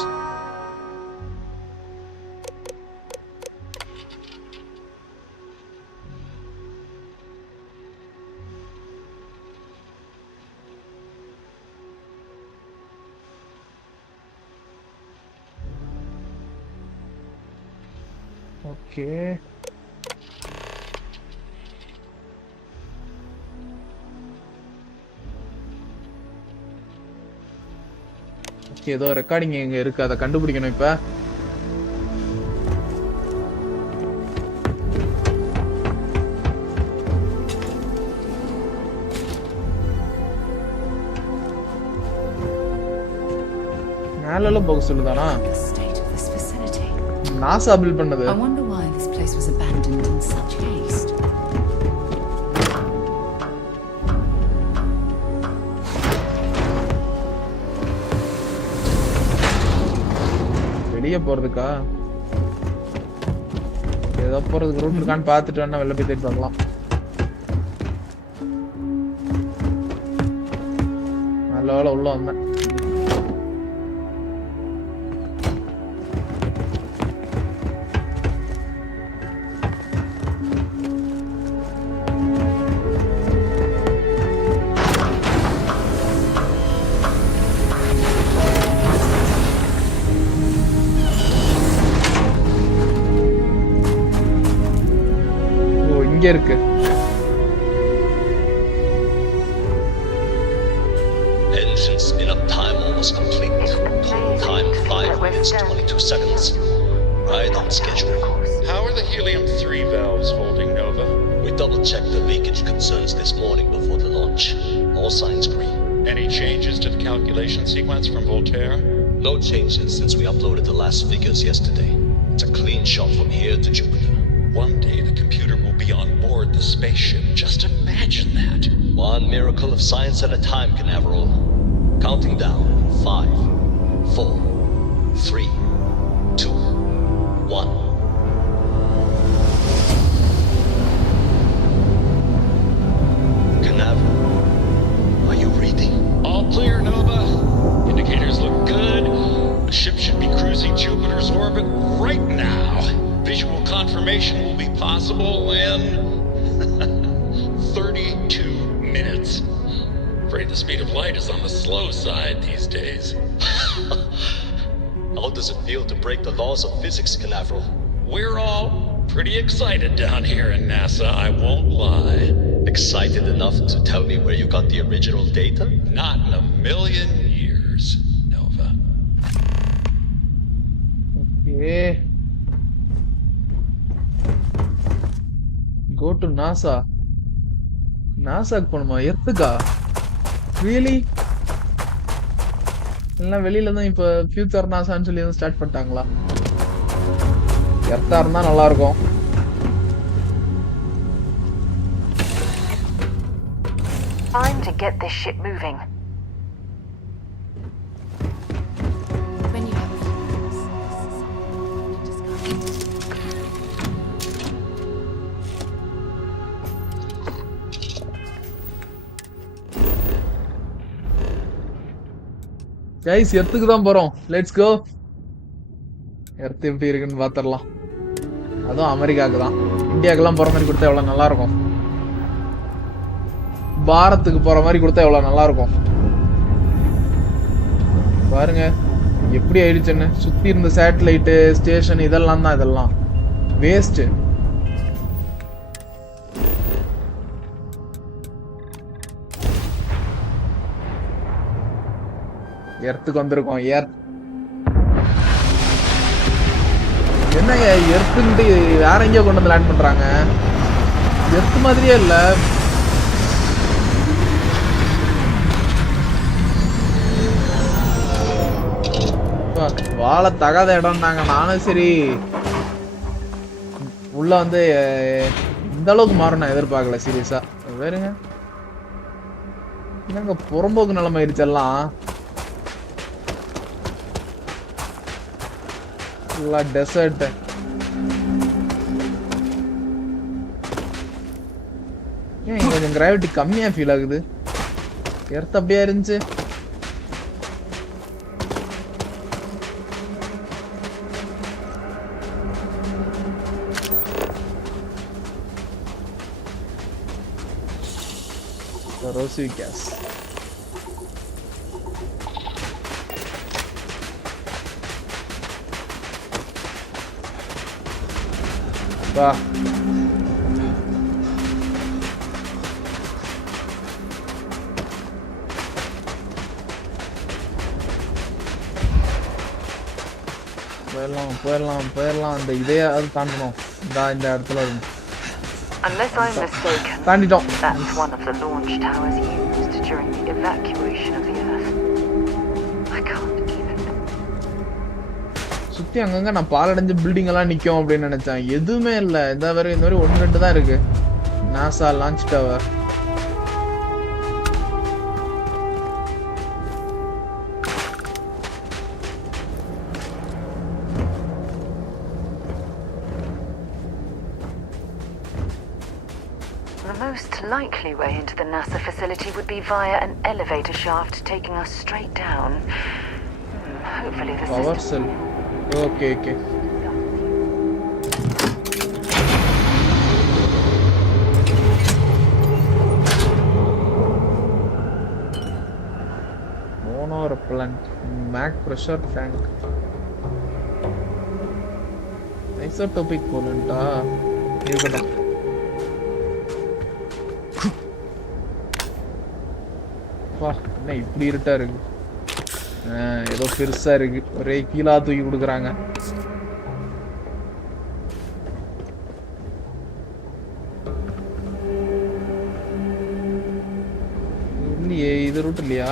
ஓகே, ஏதோ ரெக்கார்டிங் எங்க இருக்கு, அதை கண்டுபிடிக்கணும் இப்ப. மேல போக சொல்லுதானா? நாசா பில்ட் பண்ணது. I wonder why this place was abandoned in such haste. வெளிய போறதுக்கா? ஏதோ போறதுக்கு ரூட் இருக்கான்னு பார்த்துட்டு வேணா வெளில போய் தேடி பார்க்கலாம். நல்ல உள்ள வந்தேன். இங்கே இருக்கு. Engines enough time almost complete. Total time 5 minutes 22 seconds. Right on schedule. How are the helium-3 valves holding, Nova? We double-checked the leakage concerns this morning before the launch. All signs green. Any changes to the calculation sequence from Voltaire? No changes since we uploaded the last figures yesterday. It's a clean shot from here to Jupiter. One day the computer will be on board the spaceship. Just imagine that. One miracle of science at a time, Canaveral. Counting down. 5, 4, 3, 2, 1. Canaveral, are you reading? All clear, Nova. Indicators look good. The ship should be cruising Jupiter's orbit right now. Visual confirmation will be possible in 32 minutes. Afraid the speed of light is on the slow side these days. How does it feel to break the laws of physics, Canaveral? We're all pretty excited down here in NASA, I won't lie. Excited enough to tell me where you got the original data? Not in a million years, Nova. Okay. Go to NASA. NASA போணுமா? எர்த்துக்கா? Really? எல்லாம் வெளியில தான் இப்ப ஃபியூச்சர் நாசான்னு சொல்லி ஸ்டார்ட் பண்ணிட்டாங்களா? எர்த்தா இருந்தா நல்லா இருக்கும். Time to get this ship moving. When you have guys எர்த்துக்கு தான் போறோம். Let's go. எர்த் எப்படி இருக்குன்னு பாத்துறலாம். அதுவும் அமெரிக்காக்கு தான். இந்தியாக்கெல்லாம் போற மாதிரி கொடுத்தா எவ்வளவு நல்லா இருக்கும். பாரத்துக்கு போற மாதிரி கொடுத்தா எவ்வளவு நல்லா இருக்கும். பாருங்க எப்படி ஆயிடுச்சுன்னு. சுத்தி இருந்த சேட்டலைட் ஸ்டேஷன் இதெல்லாம் தான் இதெல்லாம் வேஸ்ட். எர்த்துக்கு வந்திருக்கோம். என்னங்க எர்த்துன்ட்டு வேற எங்கேயோ கொண்டு வந்து லேண்ட் பண்றாங்க. எர்த்து மாதிரியே இல்ல. வாழ தகாத இடம்னாங்க. நானும் சரி உள்ள வந்து இந்த அளவுக்கு மாறும் நான் எதிர்பார்க்கல. சீரியஸா வேறுங்க என்னங்க புறம்போக்கு நிலைமை ஆயிடுச்சு எல்லாம். டெசர்ட் ஏன் கொஞ்சம் கிராவிட்டி கம்மியா ஃபீல் ஆகுது. எர்த் அப்படியே இருந்துச்சு. corrosive gas. Bah. போயிடலாம் அந்த இதையே அது தாண்டணும். இந்த இடத்துல Unless I'm mistaken, தாண்டிட்டோம். that's one of the launch towers used during the evacuation of the Earth. I can't even. சுத்தி அங்கங்க நான் பாலடைஞ்ச பில்டிங் எல்லாம் நிக்கும் அப்படின்னு நினைச்சேன். எதுவுமே இல்ல. இந்த மாதிரி 1-2 தான் இருக்கு. NASA launch tower. The most likely way into the NASA facility would be via an elevator shaft taking us straight down. Hopefully the power system... cell. Okay. Mono repellent. Max pressure tank. Isotopic coolant. இருக்கட்டும். வா என்ன இப்படி இருட்டா இருக்கு. ஏதோ பெருசா இருக்கு. ஒரே கீழா தூக்கி கொடுக்குறாங்க. இல்லையே இது ரூட் இல்லையா?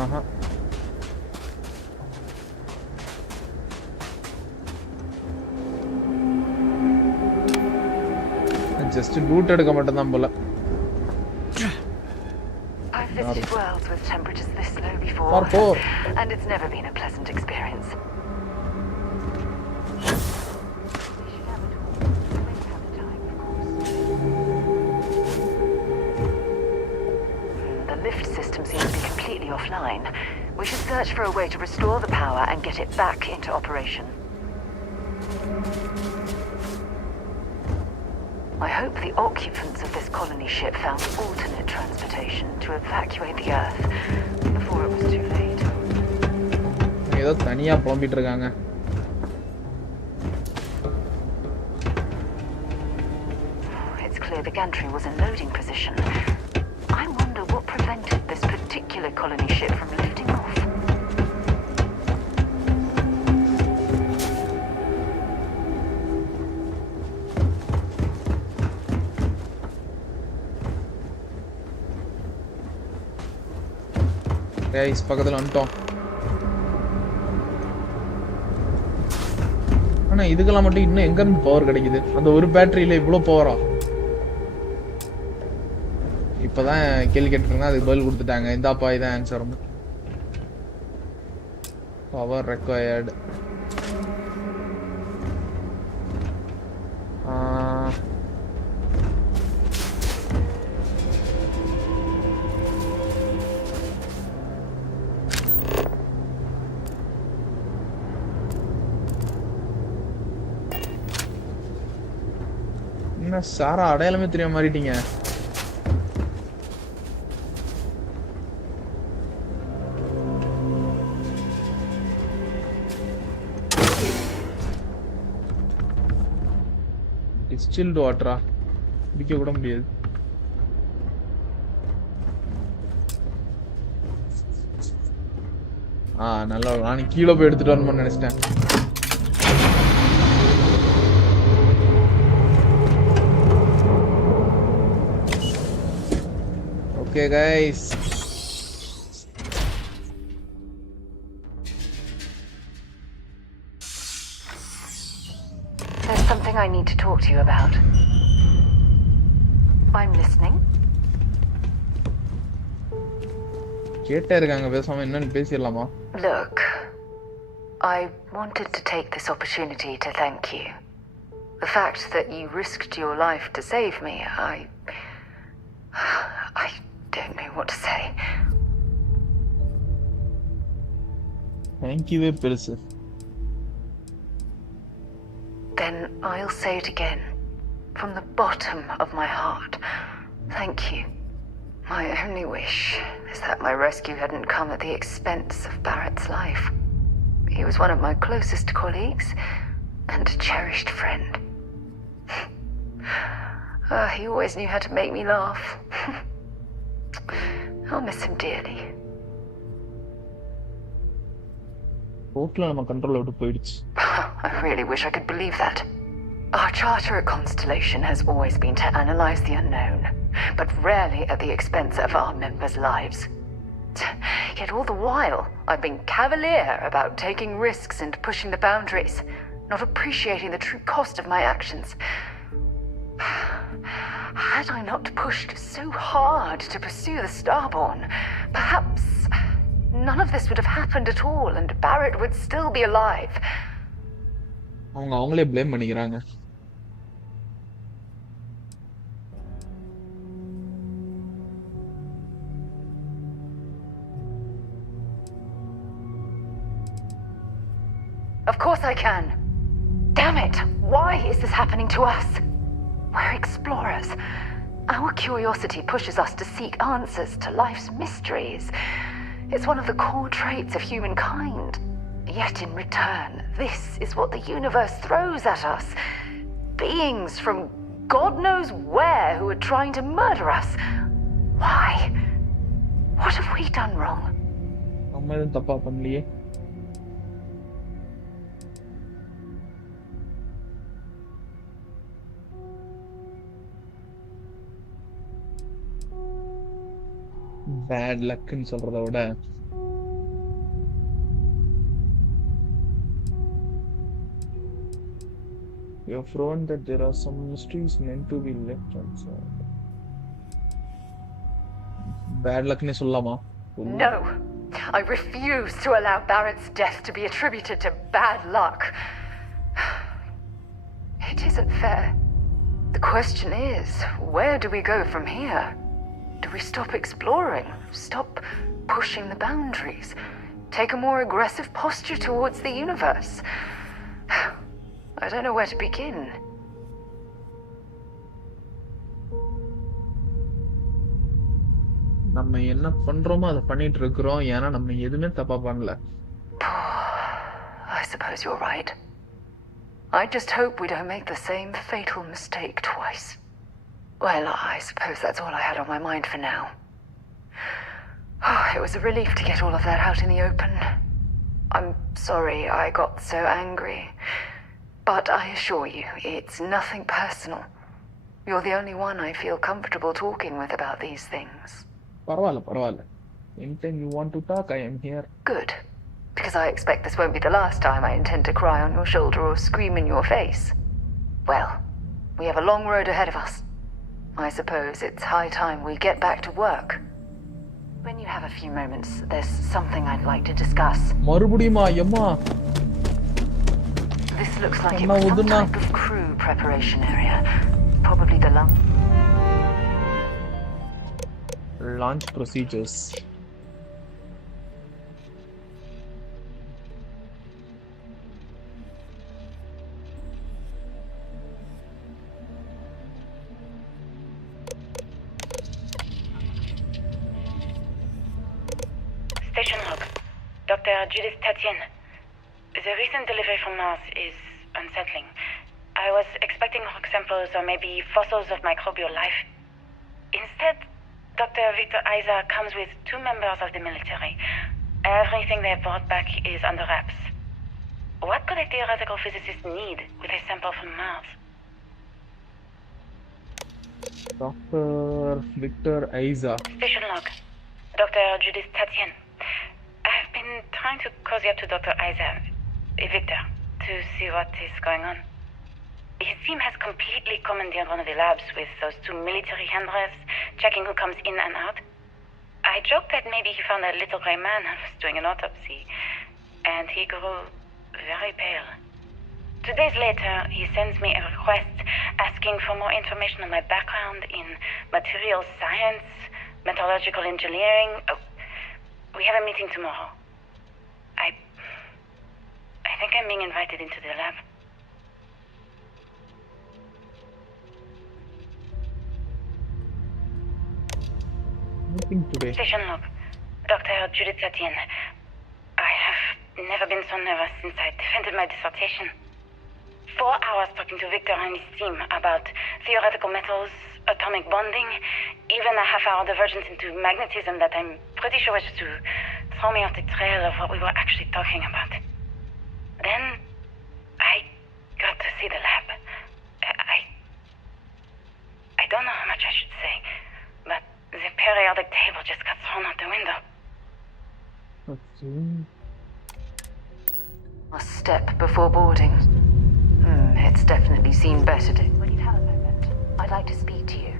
ஆஹா just loot எடுக்க மட்டும் தான் போல. I've visited worlds with temperatures this low before, and it's never been a pleasant experience. The lift system seems to be completely offline. We should search for a way to restore the power and get it back into operation. I hope the occupants of this colony ship found alternate transportation to evacuate the Earth before it was too late. ஏதோ தனியா புலம்பிட்டு இருக்காங்க. It's clear the gantry was in loading position. I wonder what prevented this particular colony ship from lifting off. guys பக்கத்துல வந்துட்டோம். ஆனா இதுக்கெல்லாம் மட்டும் இன்னும் எங்க இருந்து பவர் கிடைக்குது? அந்த ஒரு பேட்டரியில இவ்வளவு பவரா? இப்பதான் கேள்வி கேட்டிருக்காங்க, அதுக்கு பதில் கொடுத்துட்டாங்க. இந்தாப்பா இதான் ஆன்சர். Power required. என்ன சாரா அடையாளமே தெரியாம மாறிட்டீங்க. டிஸ்டில்டு வாட்டரா? குடிக்க கூட முடியாது. நல்லா நான் கீழே போய் எடுத்துட்டு வரணும்னு நினைச்சிட்டேன். Okay guys, there's something I need to talk to you about. I'm listening. கேட்டே இருக்காங்க, பேசாம என்னன்னு பேசிடலாமா? Look, I wanted to take this opportunity to thank you. The fact that you risked your life to save me, I don't know what to say. Thank you, பெருசு. Then I'll say it again, from the bottom of my heart. Thank you. My only wish is that my rescue hadn't come at the expense of Barrett's life. He was one of my closest colleagues and a cherished friend. He always knew how to make me laugh. I'll miss him dearly. I really wish I could believe that. Our charter at Constellation has always been to analyze the unknown, but rarely at the expense of our members' lives. Yet all the while, I've been cavalier about taking risks and pushing the boundaries, not appreciating the true cost of my actions. Had I not pushed so hard to pursue the Starborn, perhaps none of this would have happened at all and Barrett would still be alive. அவங்களே blame பண்ணிக்கிறாங்க. Of course I can. Damn it! Why is this happening to us? We're explorers. Our curiosity pushes us to seek answers to life's mysteries. It's one of the core traits of humankind. Yet in return, this is what the universe throws at us. Beings from God knows where who are trying to murder us. Why? What have we done wrong? நம்ம எதுவும் தப்பா பண்ணலையே. பேட் லக்னு சொல்றத விட you have thrown that there are some mysteries meant to be left unsolved. Bad luck ne sollama. No, I refuse to allow Barrett's death to be attributed to bad luck. It isn't fair. The question is, where do we go from here? Do we stop exploring? Stop pushing the boundaries? Take a more aggressive posture towards the universe? I don't know where to begin. நம்ம என்ன பண்றோமோ அதை பண்ணிட்டு இருக்கோம். ஏன்னா நம்ம எதுமே தப்பா பண்ணல. I suppose you're right. I just hope we don't make the same fatal mistake twice. Well, I suppose that's all I had on my mind for now. It was a relief to get all of that out in the open. I'm sorry I got so angry. But I assure you, it's nothing personal. You're the only one I feel comfortable talking with about these things. Parvala. Anytime you want to talk, I am here. Good. Because I expect this won't be the last time I intend to cry on your shoulder or scream in your face. Well, we have a long road ahead of us. I suppose it's high time we get back to work. When you have a few moments, there's something I'd like to discuss. மறுபடியுமா அம்மா? This looks like it was some type of crew preparation area. Probably the launch procedures. Station log. Dr. Judith Tatian. The recent delivery from Mars is unsettling. I was expecting rock samples or maybe fossils of microbial life. Instead, Dr. Victor Isa comes with 2 members of the military. Everything they brought back is under wraps. What could a theoretical physicist need with a sample from Mars? Dr. Victor Isa. Station log. Dr. Judith Tatian. I've been trying to cozy up to Dr. Isa, Victor, to see what is going on. His team has completely commandeered one of the labs with those 2 military handlers, checking who comes in and out. I joked that maybe he found a little grey man and was doing an autopsy, and he grew very pale. 2 days later, he sends me a request asking for more information on my background in materials science, metallurgical engineering. Oh, we have a meeting tomorrow. I think I'm being invited into the lab. Meeting today. Station log. Dr. Judith Tatian. I have never been so nervous since I defended my dissertation. 4 hours talking to Victor and his team about theoretical metals, atomic bonding, even a half-hour divergence into magnetism that I'm pretty sure was just to throw me off the trail of what we were actually talking about. Then, I got to see the lab. I don't know how much I should say, but the periodic table just got thrown out the window. A step before boarding. It's definitely seen better days. When you have a moment, I'd like to speak to you.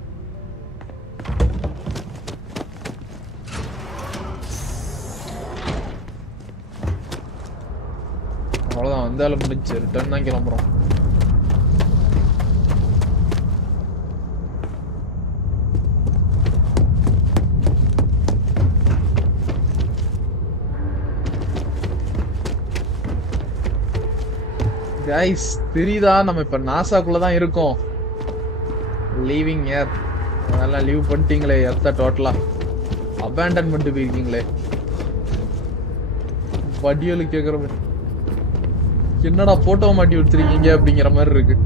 அவ்வளோதான் வந்தாலும் முடிச்சு ரிட்டர்ன் தான் கிளம்புறோம். கைஸ் தெரியுதா நம்ம இப்ப நாசாக்குள்ள தான் இருக்கோம். லீவிங் ஏர் அதெல்லாம் லீவ் பண்ணிட்டீங்களே எர்த்த டோட்டலா அபேண்டன் பண்ணிட்டு போயிருக்கீங்களே. வடியலு கேக்குற என்னடா போட்டோ மாட்டி வச்சிருக்கீங்க அப்படிங்கிற மாதிரி இருக்கு.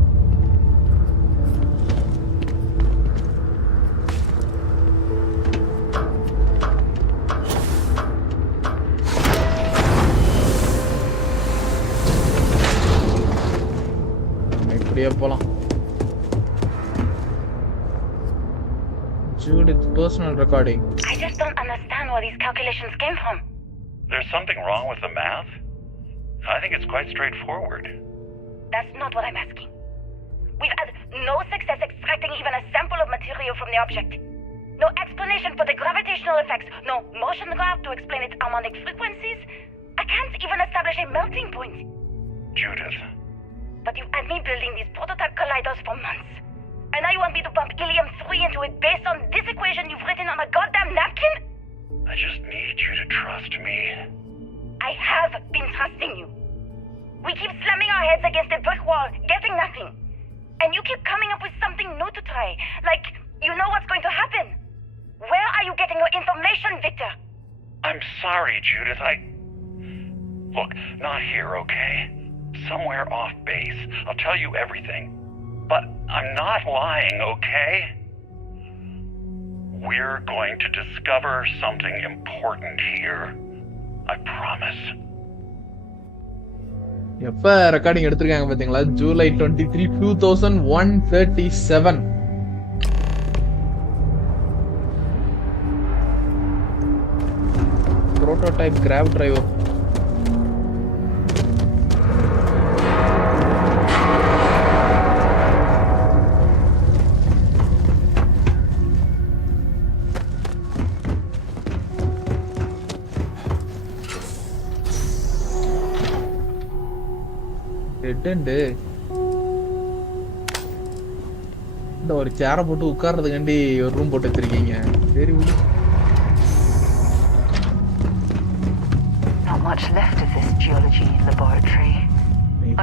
இப்படியே போலாம். Judith's personal recording. I just don't understand where these calculations came from. There's something wrong with the math? I think it's quite straightforward. That's not what I'm asking. We've had no success extracting even a sample of material from the object. No explanation for the gravitational effects. No motion graph to explain its harmonic frequencies. I can't even establish a melting point. Judith. But you've had me building these prototype colliders for months. And now you want me to pump helium-3 into it based on this equation you've written on a goddamn napkin? I just need you to trust me. I have been trusting you. We keep slamming our heads against a brick wall, getting nothing. And you keep coming up with something new to try. Like, you know what's going to happen. Where are you getting your information, Victor? I'm sorry, Judith. Look, not here, okay? Somewhere off base. I'll tell you everything. But I'm not lying, okay? We're going to discover something important here. I promise. எப்ப ரெக்கார்டிங் எடுத்திருக்காங்க பாத்தீங்களா? July 23, 2137. Prototype grav driver. இந்த ஒரு சேரை போட்டு உட்கார்றதுக்காண்டி ஒரு ரூம் போட்டு வச்சிருக்கீங்க. சரி விடு. Not much left of this geology laboratory.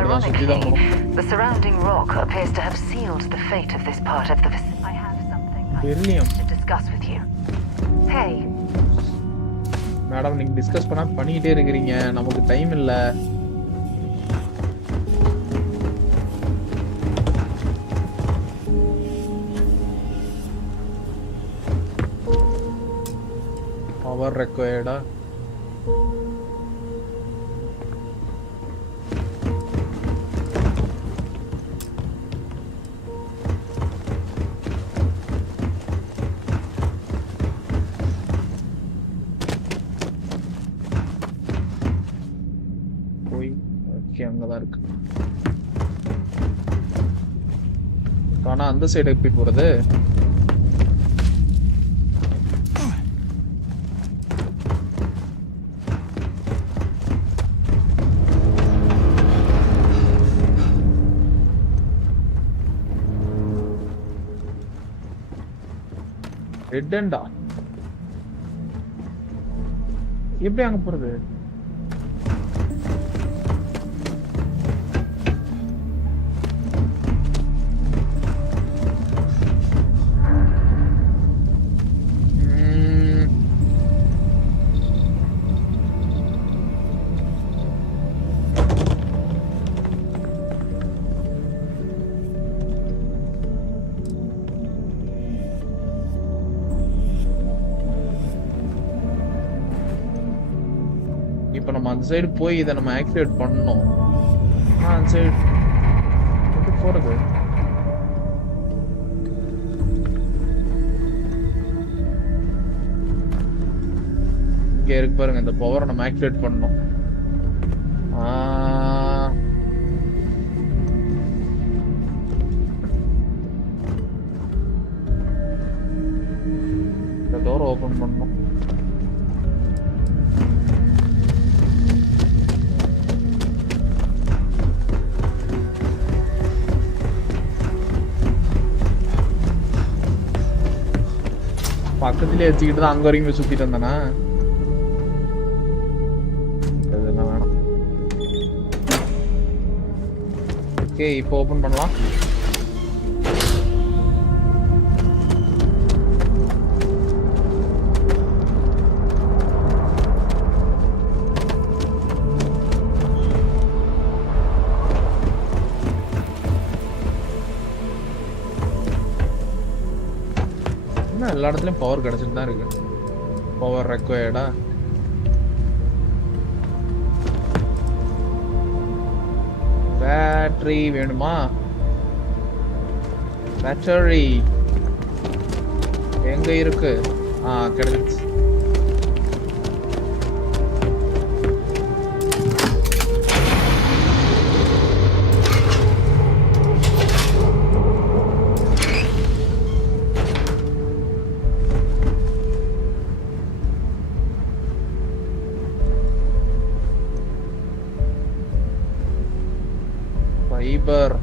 Ironically, the surrounding rock appears to have sealed the fate of this part of the vicinity. I have something I need to discuss with you. Hey. Madam, நீங்க டிஸ்கஸ் பண்ணிட்டே இருக்கீங்க. நமக்கு டைம் இல்ல. Power required. அங்கதான் இருக்கு. ஆனா அந்த சைடு எப்படி போறது? ரெட் அண்டா எப்படி அங்க போறது? இப்ப நம்ம அந்த சைடு போய் இதை நம்ம ஆக்டிவேட் பண்ணணும். அந்த சைடு எப்படி போறது? இங்க இருக்கு பாருங்க, இந்த பவரை நம்ம ஆக்டிவேட் பண்ணணும். இந்த டோர் ஓபன் பண்ணணும். பக்கத்திலே வச்சுக்கிட்டு தான் அங்க வரைக்கும் சுத்திட்டு வந்தானா? இதெல்லாம் வேணாம். ஓகே, இப்போ ஓபன் பண்ணலாம். எல்லா இடத்துலயும் பவர் கிடைச்சிட்டு தான் இருக்கு. பவர் ரெக்வயர்டா? பேட்டரி வேணுமா? பேட்டரி எங்க இருக்கு? கிடைச்சிருச்சு. ஃபைபர்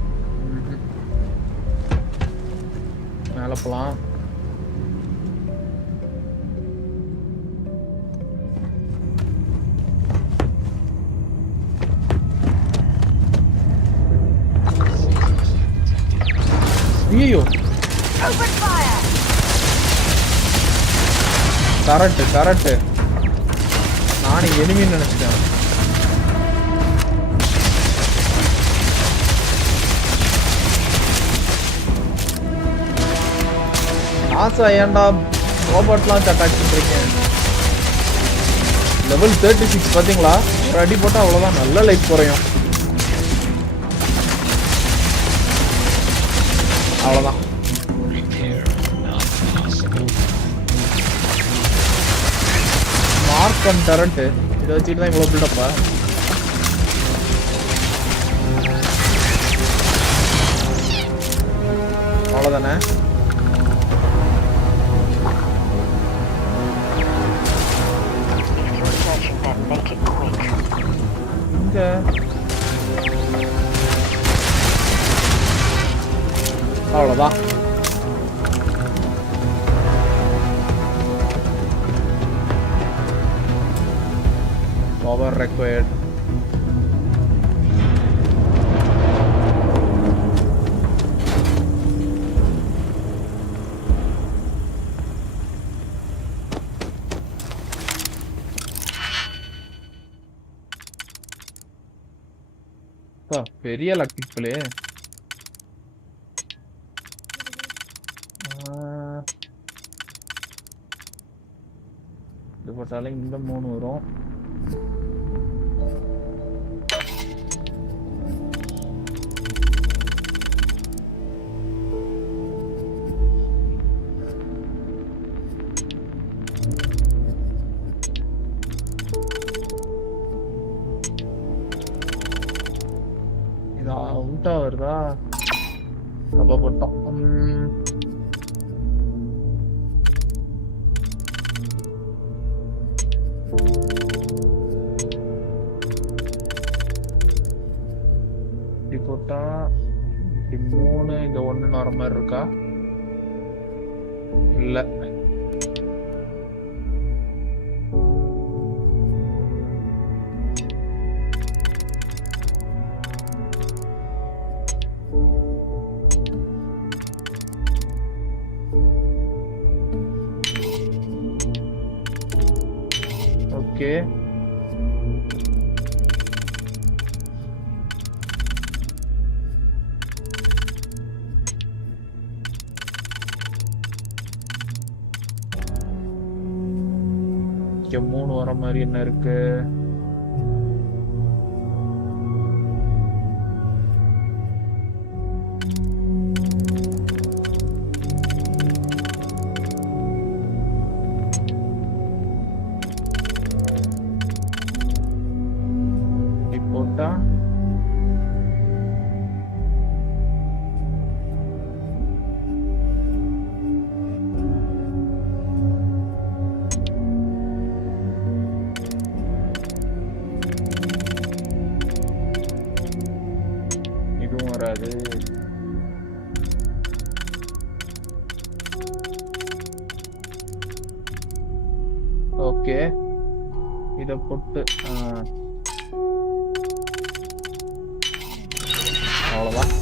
மேல போலாம். ஐயோ கரெக்ட் நானே எனிமின்னு நினைச்சிட்டேன். ஆசா ஏன்டா ரோபோட்லாம் அட்டாக் பண்றீங்க? லெவல் 36 பாத்தீங்களா? ஒரு அடி போட்டா அவ்வளவுதான், நல்ல லைஃப் குறையும். அவ்வளவுதான். மார்க் அண்ட் டரண்ட் இதை வச்சுட்டு தான் இவ்வளவு பில்டப்பா. அவ்வளவுதானே? இங்க அவ்வளவுதான். Power required. பெரிய எலக்ட்ரிக் பிளே. இது போட்டாலும் இந்த 3 வரும். உண்டா வருதா? அப்ப போட்டோம். இப்படி போட்டா 3 இந்த 1 வர மாதிரி இருக்கா? இல்ல ஓகே. இங்க 3 வர மாதிரி என்ன இருக்கு? போட்டா இதுவும் வராது. ஓகே, இத போட்டு அவ்வளவுதான்.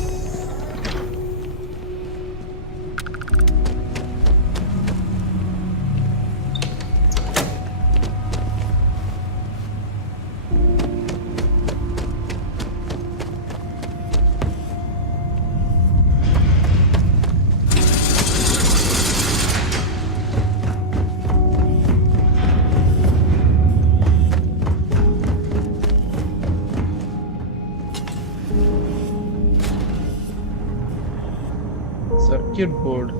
Circuit board.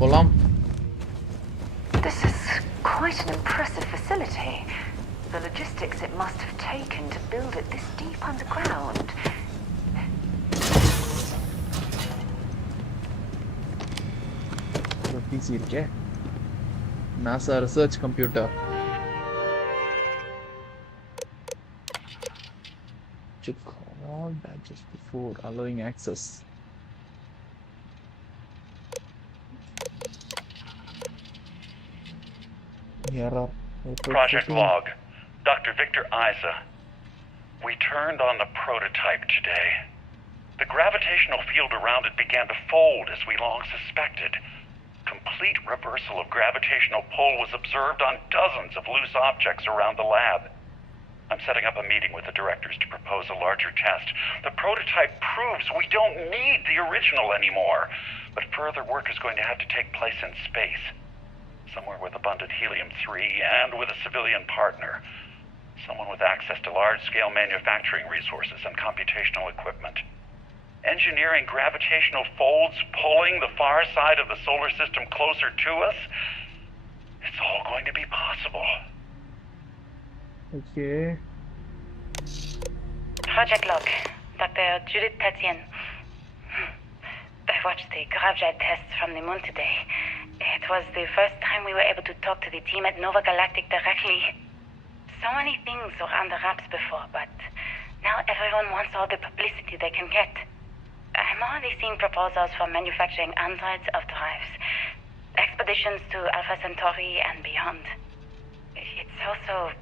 Polam. This is quite an impressive facility. The logistics it must have taken to build it this deep underground. PC இருக்கே. NASA research computer. Check all badges before allowing access. Error. Project log. Dr. Victor Isa. We turned on the prototype today. The gravitational field around it began to fold as we long suspected. Complete reversal of gravitational pull was observed on dozens of loose objects around the lab. I'm setting up a meeting with the directors to propose a larger test. The prototype proves we don't need the original anymore, but further work is going to have to take place in space. Somewhere with abundant helium-3 and with a civilian partner. Someone with access to large-scale manufacturing resources and computational equipment. Engineering gravitational folds pulling the far side of the solar system closer to us. It's all going to be possible. Okay. Project log. Dr. Judith Tatien. I watched the gravjet tests from the moon today. It was the first time we were able to talk to the team at Nova Galactic directly. So many things were under wraps before, but now everyone wants all the publicity they can get. I'm already seeing proposals for manufacturing hundreds of drives, expeditions to Alpha Centauri and beyond. It's also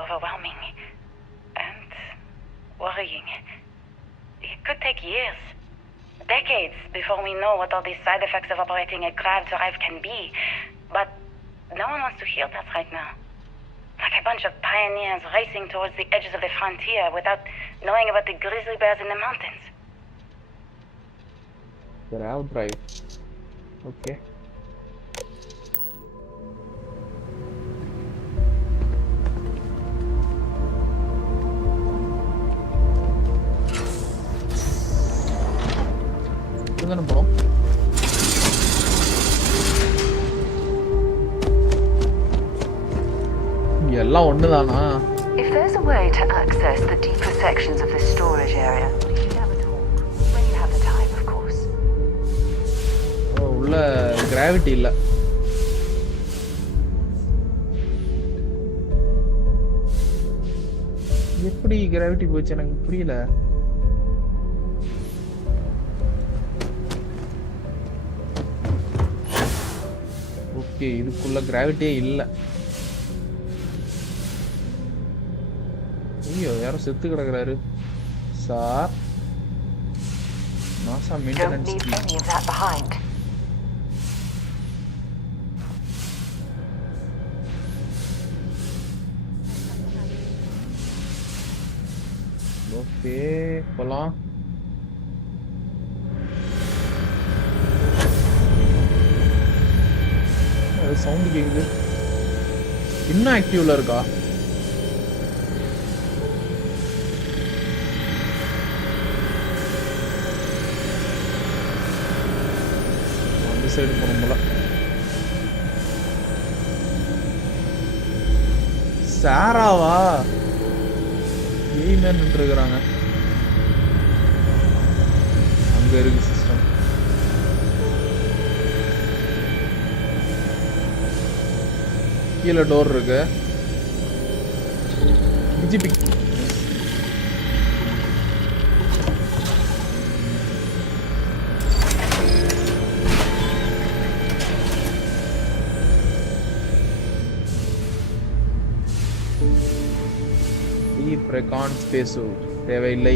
overwhelming and worrying. It could take years, decades, before we know what all the side effects of operating a grav drive can be. But no one wants to hear that right now. Like a bunch of pioneers racing towards the edges of the frontier without knowing about the grizzly bears in the mountains. Grav drive. Okay. Gonna bro. எல்லாம் ஒண்ணுதானா? If there's a way to access the deeper sections of this storage area, we should have a talk. When you have the time, of course. உள்ள கிராவிட்டி இல்ல. எப்படி கிராவிட்டி போச்சு எனக்கு புரியல. ஓகே, இதுக்குள்ள கிராவிட்டியே இல்ல. ஐயோ, யாரோ செத்து கிடக்குறாரு. Sir, NASA maintenance team. Okay, போலாம். சவுண்ட் கேக்குது. இன்னும் ஆக்டிவ்ல இருக்கா? அந்த சைடு போறோம்ல. சாராவா? ஏய் மேன் நின்றுக்கறாங்க. அங்க இருக்கு சிஸ்டம். கீழே டோர் இருக்கு. ஜிபி ரெக்கான் ஸ்பேஸ் தேவையில்லை.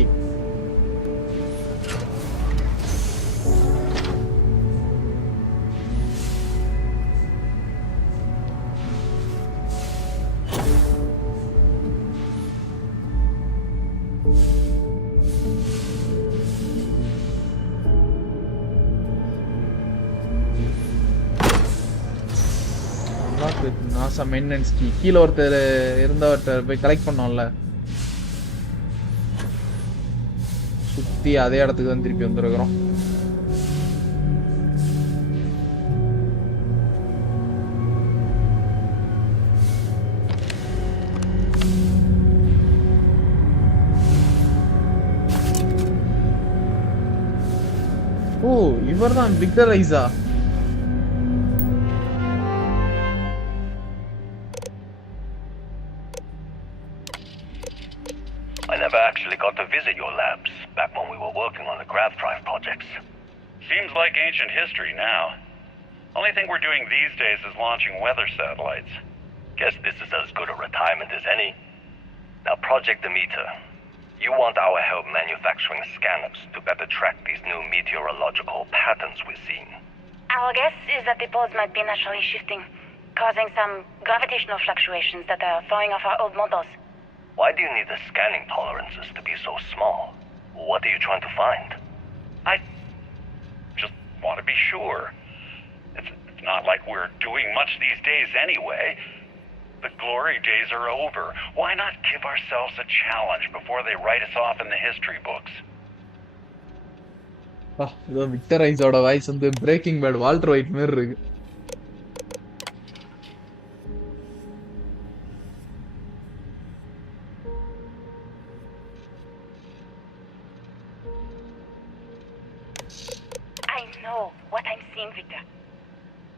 Talk with NASA maintenance key. கீழ ஒருத்தர் இருந்தவர்ட்ட போய் கலெக்ட் பண்ணோம்ல. சுத்தி அதே இடத்துக்கு தான் திருப்பி வந்திருக்கிறோம். ஓ, இவர்தான் விக்டர் ஐசா. I never actually got to visit your labs back when we were working on the grav drive projects. Seems like ancient history now. Only thing we're doing these days is launching weather satellites. Guess this is as good a retirement as any. Now, Project Demeter. You want our help manufacturing scanners to better track these new meteorological patterns we're seeing. Our guess is that the poles might be naturally shifting, causing some gravitational fluctuations that are throwing off our old models. Why do you need the scanning tolerances to be so small? What are you trying to find? I just want to be sure. It's not like we're doing much these days anyway. The glory days are over. Why not give ourselves a challenge before they write us off in the history books? இதோ விக்டர் ஐஸோட வாய்ஸ் வந்து braking bad Walter white மாதிரி இருக்கு. I know what I'm seeing, Victor.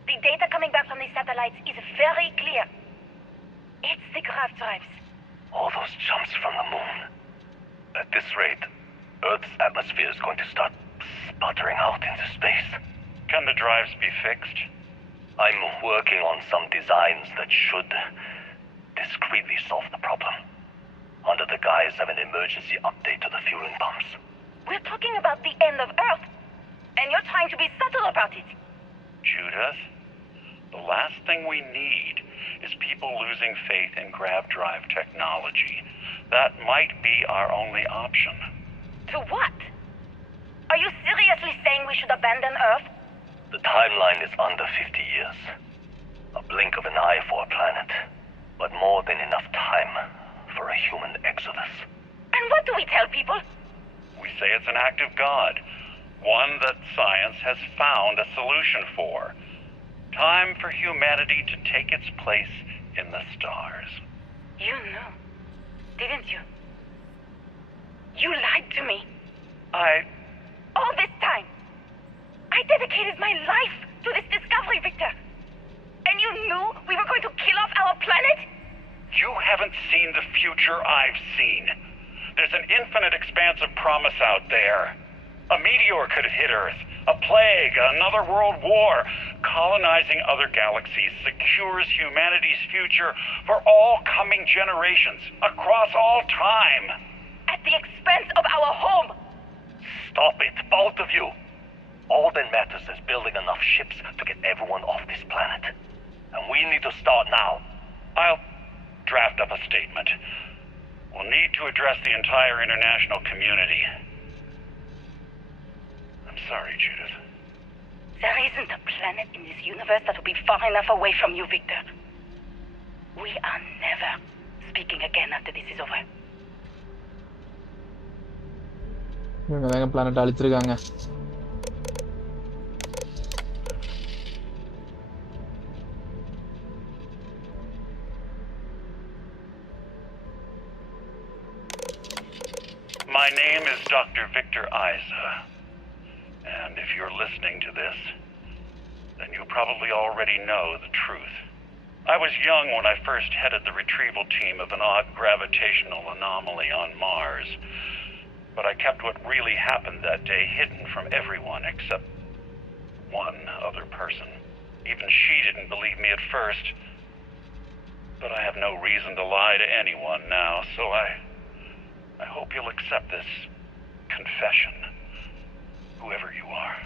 The data coming back from these satellites is very clear. It's the grav drives. All those jumps from the moon. At this rate, Earth's atmosphere is going to start sputtering out into space. Can the drives be fixed? I'm working on some designs that should discreetly solve the problem, under the guise of an emergency update to the fueling pumps. We're talking about the end of Earth, and you're trying to be subtle about it. Judith, the last thing we need is people losing faith in grav drive technology. That might be our only option. To what? Are you seriously saying we should abandon Earth? The timeline is under 50 years. A blink of an eye for a planet, but more than enough time for a human exodus. And what do we tell people? We say it's an act of God, one that science has found a solution for. Time for humanity to take its place in the stars. You knew, didn't you? You lied to me. All this time, I dedicated my life to this discovery, Victor. And you knew we were going to kill off our planet? You haven't seen the future I've seen. There's an infinite expanse of promise out there. A meteor could hit Earth, a plague, another world war. Colonizing other galaxies secures humanity's future for all coming generations, across all time. At the expense of our home. Stop it, both of you. All that matters is building enough ships to get everyone off this planet. And we need to start now. I'll draft up a statement. We'll need to address the entire international community. I'm sorry, Judith. There isn't a planet in this universe that will be far enough away from you, Victor. We are never speaking again after this is over. இவங்க தாங்க பிளானட் அழிச்சிருக்காங்க. My name is Dr. Victor Isa. And if you're listening to this, then you probably already know the truth. I was young when I first headed the retrieval team of an odd gravitational anomaly on Mars. But I kept what really happened that day hidden from everyone except one other person. Even she didn't believe me at first. But I have no reason to lie to anyone now, so I hope you'll accept this confession, whoever you are.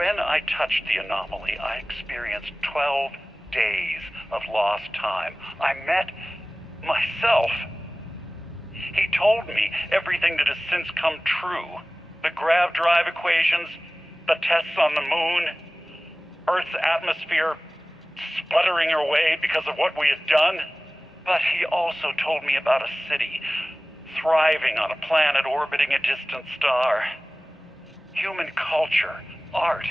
When I touched the anomaly, I experienced 12 days of lost time. I met myself. He told me everything that has since come true. The grav drive equations, the tests on the moon, Earth's atmosphere, sputtering her way because of what we had done. But he also told me about a city thriving on a planet orbiting a distant star. Human culture, art,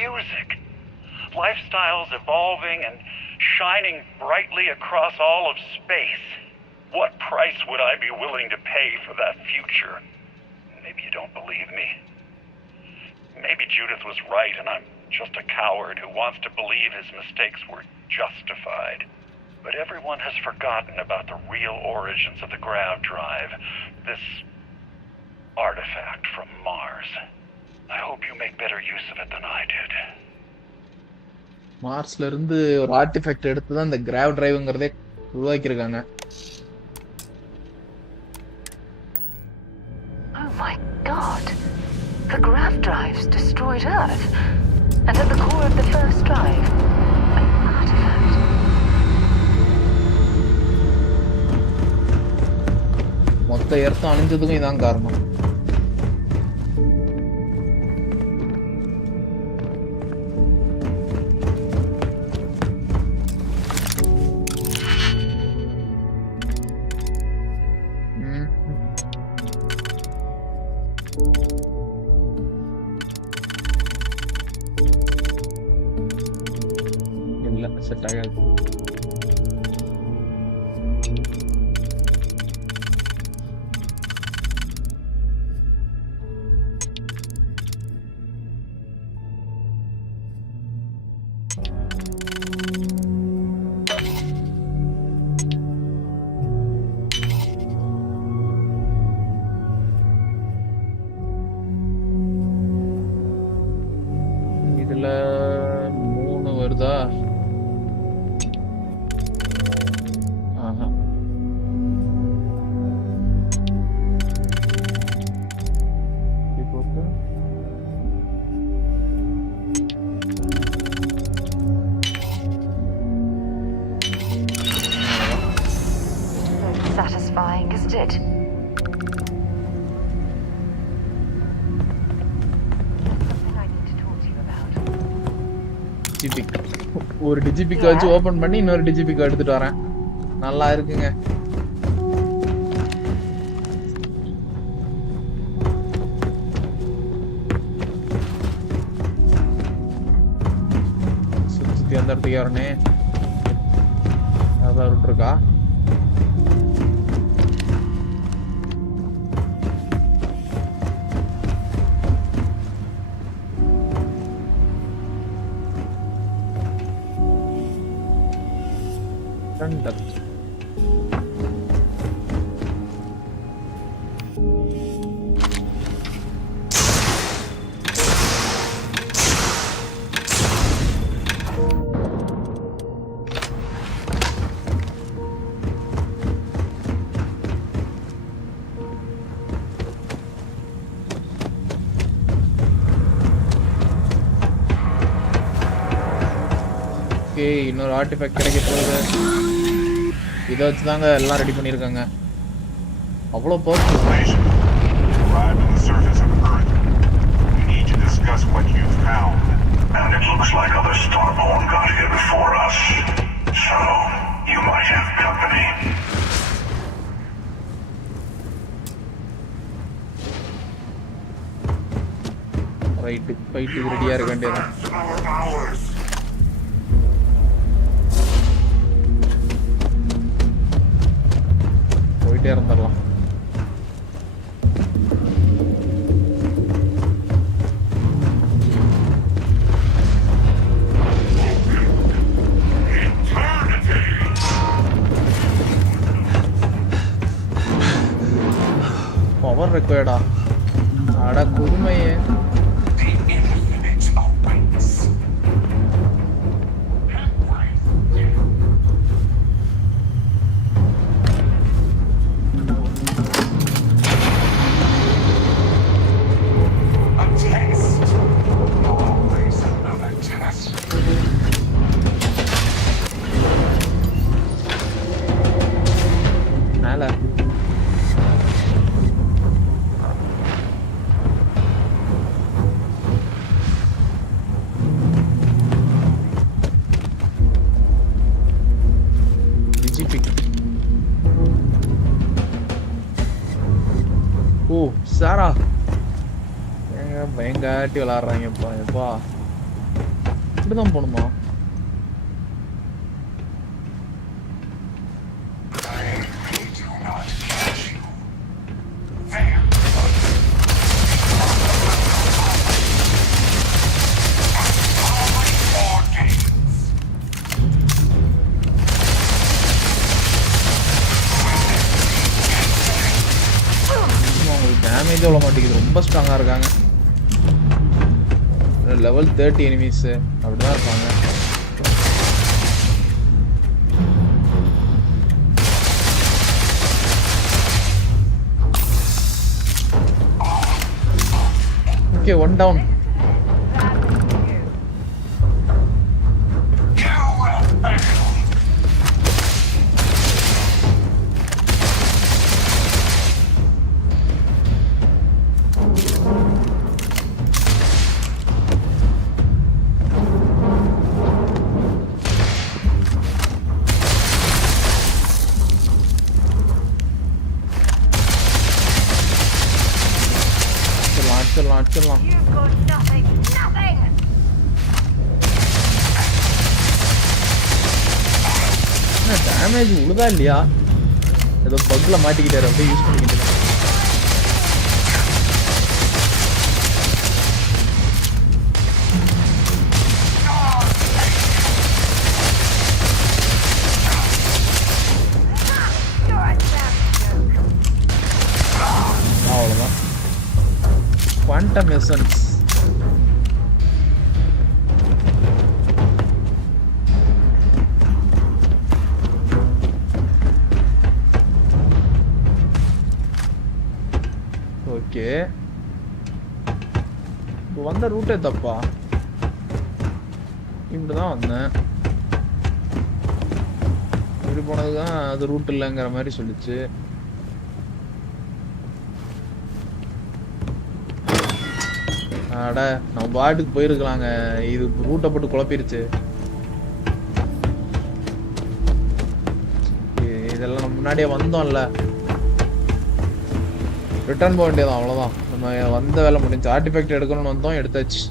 music, lifestyles evolving and shining brightly across all of space. What price would I be willing to pay for that future? Maybe you don't believe me. Maybe Judith was right and I'm just a coward who wants to believe his mistakes were justified. But everyone has forgotten about the real origins of the grav drive, this artifact from Mars. I hope you make better use of it than I did. மார்ஸ்ல இருந்து ஒரு ஆர்டிஃபெக்ட் எடுத்து தான் இந்த கிராவ் டிரைவ்ங்கறதே உருவாக்கியிருக்காங்க. Oh my god. The grav drives destroyed Earth. And at the core of the first drive, an artifact. மொத்த எர்த் அழிஞ்சதுக்கும் இதான் காரணம். செட் ஆகாது. இதுல 3 வருதா? Satisfying, isn't it? Something I need to talk to you about. டிஜிபிக் ஒரு டிஜிபிக் வச்சு ஓபன் பண்ணி இன்னொரு டிஜிபிக் எடுத்துட்டு வரேன். நல்லா இருக்குங்க. சுத்தி அந்த இடத்துக்கு யாருனே அதான் ரூட் இருக்கா? இன்னொரு ஆர்டிஃபெக்ட் கிடைக்க போகுது. இதை வச்சு தாங்க எல்லாம் ரெடி பண்ணியிருக்காங்க. அவ்வளோ perfect. And it looks like other Starborn got here before us. So, you might have company. Right, fight ரெடியா இருக்க வேண்டியது. போயிட்டே இருந்துடலாம். பவர் ரெக்வயர்டா? அட கொடுமையே. காட்டி விளையாடுறாங்கப்பா. எப்பா இப்படிதான் போகணுமா? டேமேஜ் அவ்வளோ மாட்டேங்குது. ரொம்ப ஸ்ட்ராங்கா இருக்காங்க. லெவல் 30 எனிமீஸ் அப்படிதான் இருப்பாங்க. Okay, 1 down. அடிச்சிடலாம். டேமேஜ் உழுதா இல்லையா? ஏதோ பக்ல மாட்டிக்கிட்டாரு, அப்படியே யூஸ் பண்ணிக்கிட்டு. அவ்வளோதான். Quantum essence. ஓகே, இப்போ வந்த ரூட்டே தப்பா? இப்படிதான் வந்தேன். இப்படி போனதுதான் அது ரூட் இல்லைங்கிற மாதிரி சொல்லிச்சு. அட, நம்ம பாட்டுக்கு போயிருக்கலாங்க. இது ரூட்டை போட்டு குழப்பிருச்சு. இதெல்லாம் நம்ம முன்னாடியே வந்தோம்ல, ரிட்டர்ன் போக வேண்டியதான். அவ்வளோதான், நம்ம வந்த வேலை முடிஞ்சு. ஆர்டிஃபேக்ட் எடுக்கணும்னு வந்தோம், எடுத்தாச்சு.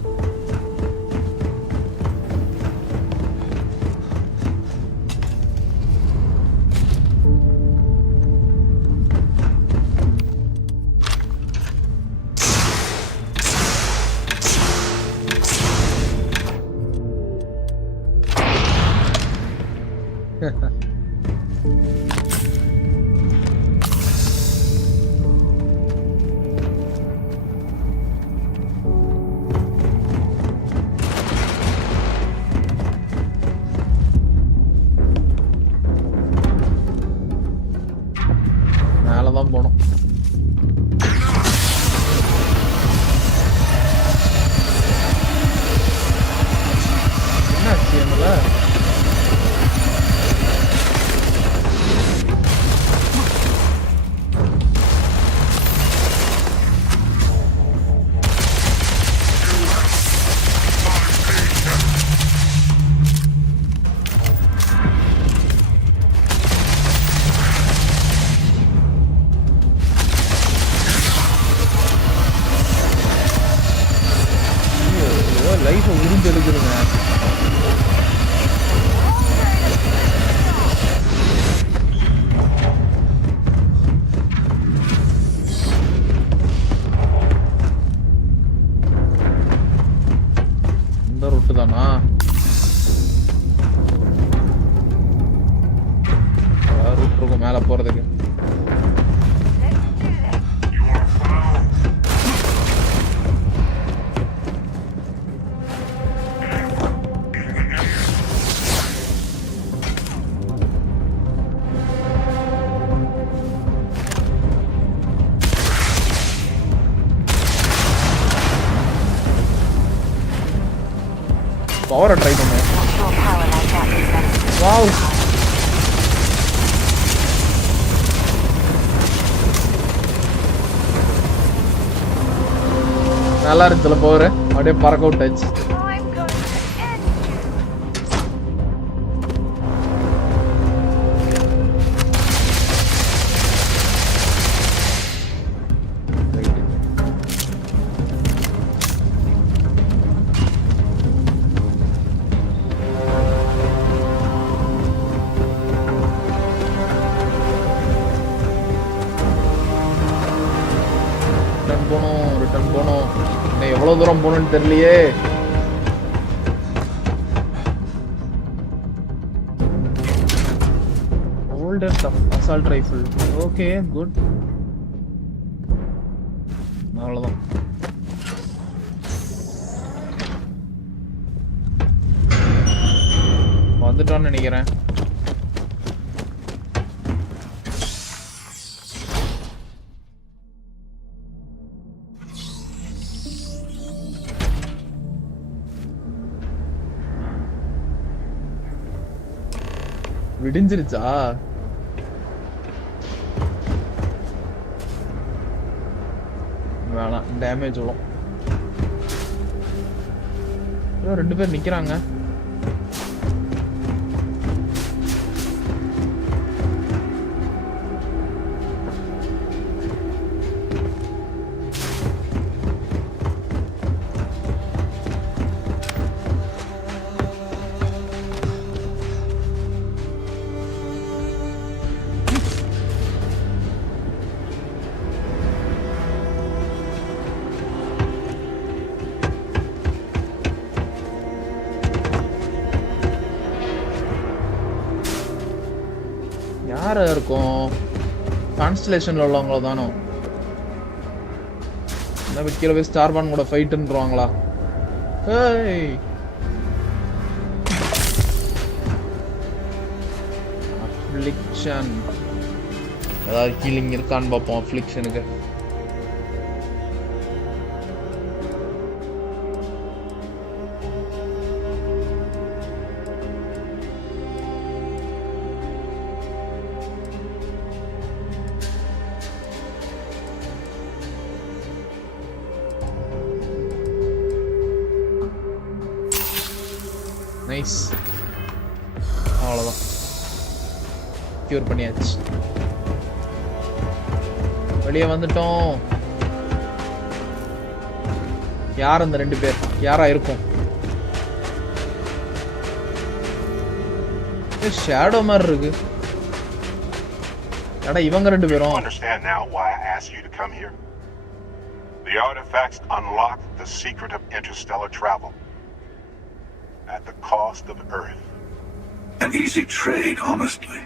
மேலதான் போனோம். என்னாச்சு என்னல? லைஃப் உறிஞ்சு எடுக்குதுங்க. இந்த ரூட்டு தானா? ரூட் இருக்கும் மேல போறதுக்கு. பவரை ட்ரை பண்ணு. வாவ், நல்லா இருக்குல்ல பவர். அப்படியே பறக்க விட்டாச்சு. தூரம் போகணும்னு தெரியலையே. Older assault rifle. Okay, good. அவ்வளவுதான். வந்துட்டோன்னு நினைக்கிறேன். விடிஞ்சிருச்சா? வேணாம், டேமேஜ் விடும். ரெண்டு பேர் நிக்கிறாங்க. யாரா இருக்கும்? கான்ஸ்டலேஷன்ல உள்ளவங்கள தானோ? என்ன விக்கில போய் ஸ்டார்பான் கூட ஃபைட்ன்றாங்களா? ஏய், அஃப்ளிக்ஷன். ஏதாவது ஹீலிங் இருக்கான்னு பார்ப்போம் அஃப்ளிக்ஷனுக்கு. நைஸ், அவ்வளோதான், கியூர் பண்ணியாச்சு. வெளியே வந்துட்டோம். யார் அந்த ரெண்டு பேர்? யாரா இருக்கும்? ஷேடோ மாதிரி இருக்கு. அட இவங்க ரெண்டு பேரும். Understand now why I asked you to come here? The artifacts unlock the secret of interstellar travel. At the cost of Earth. An easy trade, honestly.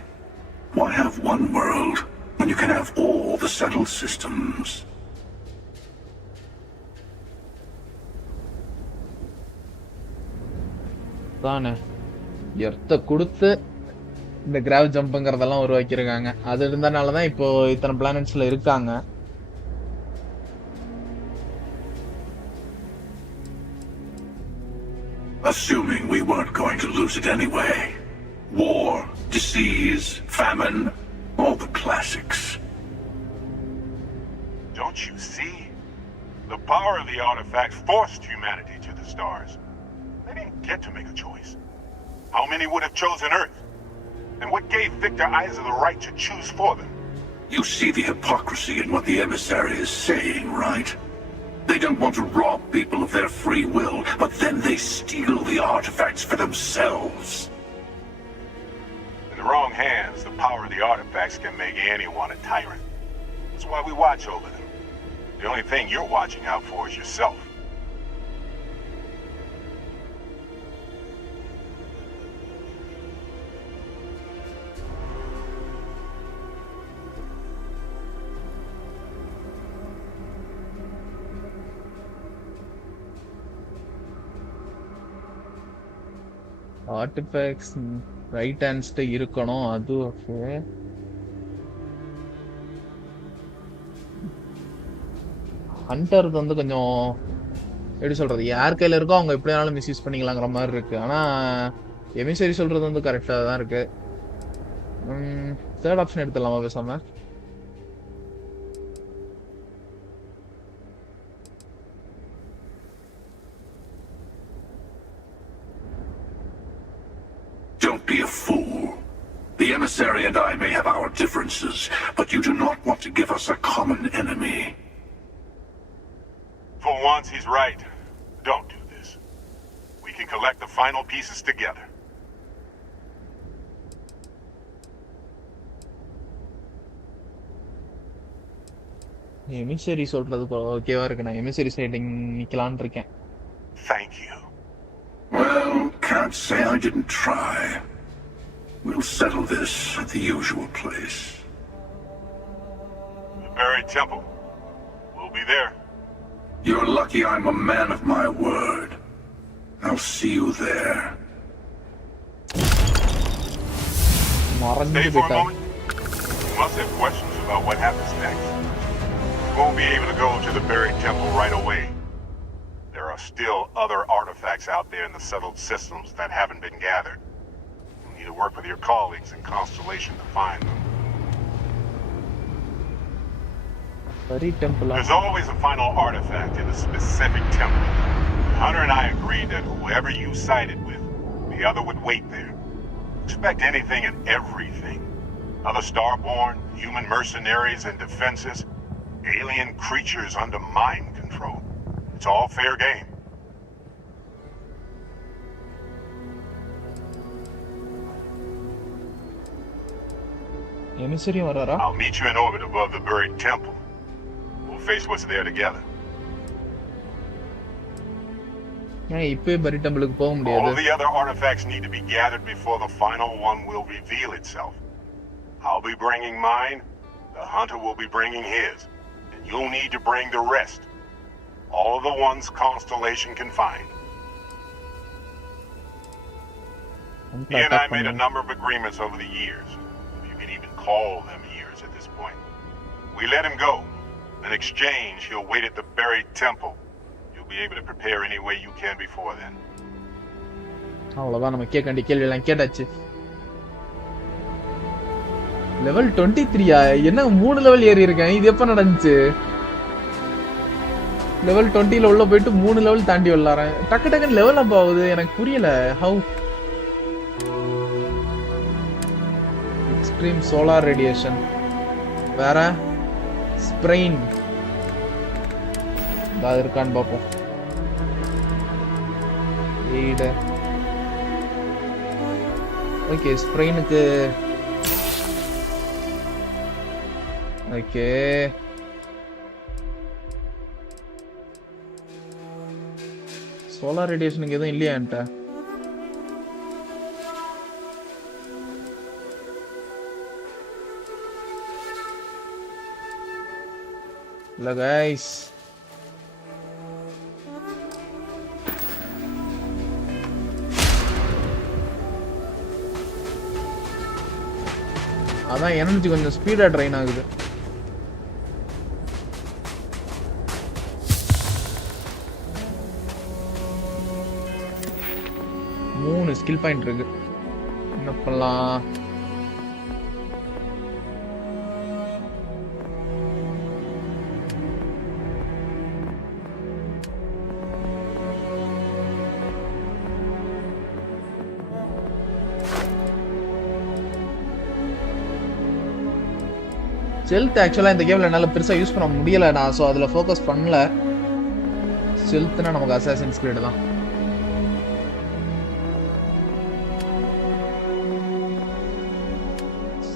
Why have one world when you can have all the settled systems? தானே எர்த்த கொடுத்து இந்த கிராவ் ஜம்ப்ங்கிறதெல்லாம் உருவாக்கியிருக்காங்க. அது இருந்தனால தான் இப்போ இத்தனை பிளானட்ஸ்ல இருக்காங்க. Assuming we weren't going to lose it anyway. War, disease, famine, all the classics. Don't you see? The power of the artifact forced humanity to the stars. They didn't get to make a choice. How many would have chosen Earth? And what gave Victor Isa the right to choose for them? You see the hypocrisy in what the emissary is saying, right? They don't want to rob people of their free will, but then they steal the artifacts for themselves. In the wrong hands, the power of the artifacts can make anyone a tyrant. That's why we watch over them. The only thing you're watching out for is yourself. Artifacts right ஹேண்ட்ஸ்ட இருக்கணும். அது okay. Hunter வந்து கொஞ்சம் எப்படி சொல்றது, யார் கையில இருக்கோ அவங்க எப்படி வேணாலும் மிஸ்யூஸ் பண்ணிக்கலாங்கிற மாதிரி இருக்கு. ஆனா எமிசரி சொல்றது வந்து கரெக்டா தான் இருக்கு. தேர்ட் ஆப்ஷன் எடுத்துடலாமா பேசாம? Don't be a fool. The emissary and I may have our differences, but you do not want to give us a common enemy. For once, he's right. Don't do this. We can collect the final pieces together. எமிசரி சொல்றது ஓகேவா இருக்கு. நான் எமிசரி சைடு நிக்கலாம்னு இருக்கேன். Thank you. Well, can't say I didn't try. We'll settle this at the usual place. The buried temple. We'll be there. You're lucky I'm a man of my word. I'll see you there. Stay for a moment. You must have questions about what happens next. You won't be able to go to the buried temple right away. There are still other artifacts out there in the settled systems that haven't been gathered. You need to work with your colleagues in Constellation to find them. Buried temple. There's always a final artifact in a specific temple. Hunter and I agreed that whoever you sided with, the other would wait there. Expect anything and everything. Other Starborn, human mercenaries and defenses, alien creatures under mind control. It's all fair game. எமிசரி வராரா? I'll meet you in orbit above the buried temple. We'll face what's there together. இப்பவே buried templeக்கு போக All முடியாது. of the other artifacts need to be gathered before the final one will reveal itself. I'll be bringing mine, the hunter will be bringing his, and you'll need to bring the rest. All of the ones Constellation can find. He and I made a number of agreements over the years. If you can even call them years at this point. We let him go. In exchange, he'll wait at the buried temple. You'll be able to prepare any way you can before then. அவ்வளவுதான், நம்ம கேட்க வேண்டிய கேள்வி எல்லாம் கேட்டாச்சு. லெவல் 23 என்ன 3 லெவல் ஏறி இருக்கேன். இது எப்ப நடந்துச்சு? லெவல் 20ல உள்ள போயிட்டு 3 லெவல் தாண்டி வரலாறேன். டக்கு டக்குன்னு லெவல் அப் ஆகுது, எனக்கு புரியல. ஹவ்? எக்ஸ்ட்ரீம் சோலார் ரேடியேஷன், வேற ஸ்ப்ரெயின் அது இருக்கான்னு பார்ப்போம். ஓகே, ஸ்ப்ரெயினுக்கு ஓகே. சோலார் ரேடியேஷனுக்கு எதுவும் இல்லையா என்கிட்ட? இல்ல கைஸ், அதான் எனர்ஜி கொஞ்சம் ஸ்பீடா ட்ரைன் ஆகுது. ஸ்கில் பாயிண்ட் இருக்கு. என்ன பண்ணலாம்? ஸ்டெல்த் ஆக்சுவலா இந்த கேம்ல என்னால பெருசா யூஸ் பண்ண முடியல நான், சோ அதுல ஃபோக்கஸ் பண்ணல. ஸ்டெல்த்னா நமக்கு அசாசின்ஸ் கிரீட் தான்.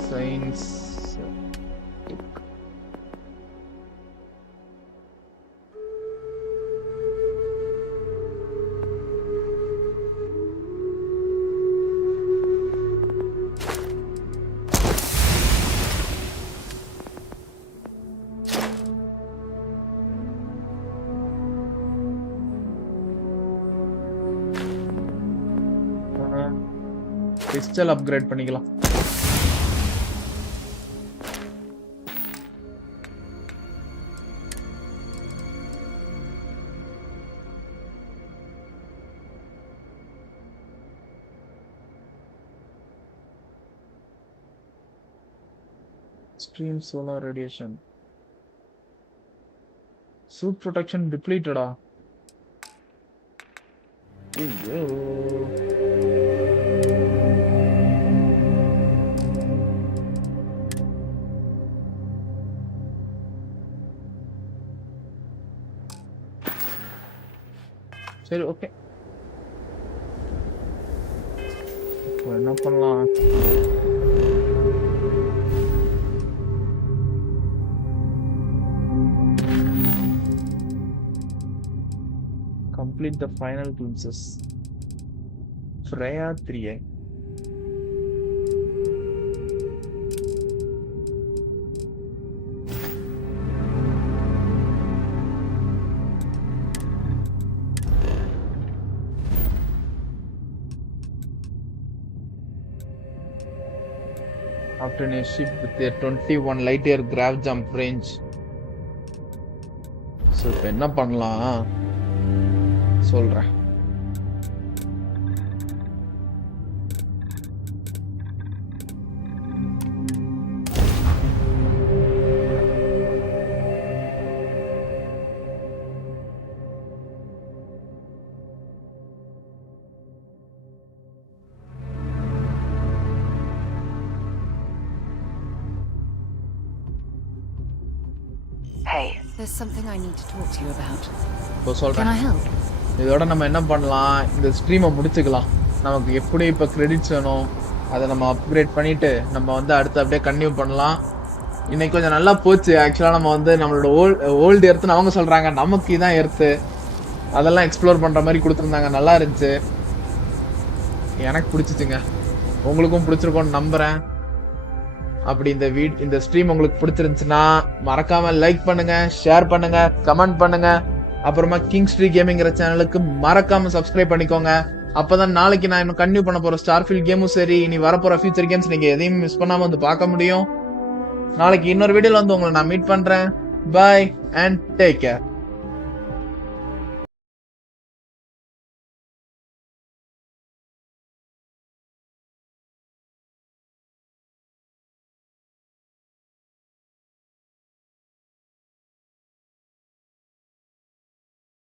சயின்ஸ் பிஸ்டல் அப்கிரேட் பண்ணிக்கலாம். Extreme solar radiation. Suit protection depleted. Ayyo. சரி, ஓகே. இப்போ என்ன பண்ணலாம்? complete the final glimpses. Freya 3A. Obtain a ship with a 21 light year grav jump range. So இப்போ என்ன பண்ணலாம் சொல்றேன். Hey, there's something I need to talk to you about. இப்போ சொல்றேன். Can I help? இதோட நம்ம என்ன பண்ணலாம், இந்த ஸ்ட்ரீமை முடிச்சுக்கலாம். நமக்கு எப்படி இப்போ கிரெடிட்ஸ் வேணும் அதை நம்ம அப்கிரேட் பண்ணிட்டு நம்ம வந்து அடுத்து அப்படியே கன்டினியூ பண்ணலாம். இன்னைக்கு கொஞ்சம் நல்லா போச்சு. ஆக்சுவலாக நம்ம வந்து நம்மளோட ஓல்டு எர்த்துன்னு அவங்க சொல்கிறாங்க, நமக்கு இதான் எர்த்து. அதெல்லாம் எக்ஸ்ப்ளோர் பண்ணுற மாதிரி கொடுத்துருந்தாங்க, நல்லா இருந்துச்சு. எனக்கு பிடிச்சிச்சுங்க, உங்களுக்கும் பிடிச்சிருக்கோன்னு நம்புகிறேன். அப்படி இந்த ஸ்ட்ரீம் உங்களுக்கு பிடிச்சிருந்துச்சுன்னா மறக்காம லைக் பண்ணுங்க, ஷேர் பண்ணுங்க, கமெண்ட் பண்ணுங்க. அப்புறமா கிங்ஸ்ட்ரீக் கேமிங்கிற சேனலுக்கு மறக்காம சப்ஸ்கிரைப் பண்ணிக்கோங்க. அப்பதான் நாளைக்கு நான் இன்னும் கன்டினியூ பண்ண போற ஸ்டார்ஃபீல்ட் கேமும் சரி, இனி வரப்போற ஃபியூச்சர் கேம்ஸ் நீங்க எதையும் மிஸ் பண்ணாம வந்து பார்க்க முடியும். நாளைக்கு இன்னொரு வீடியோல வந்து உங்களை நான் மீட் பண்றேன். Bye and take care.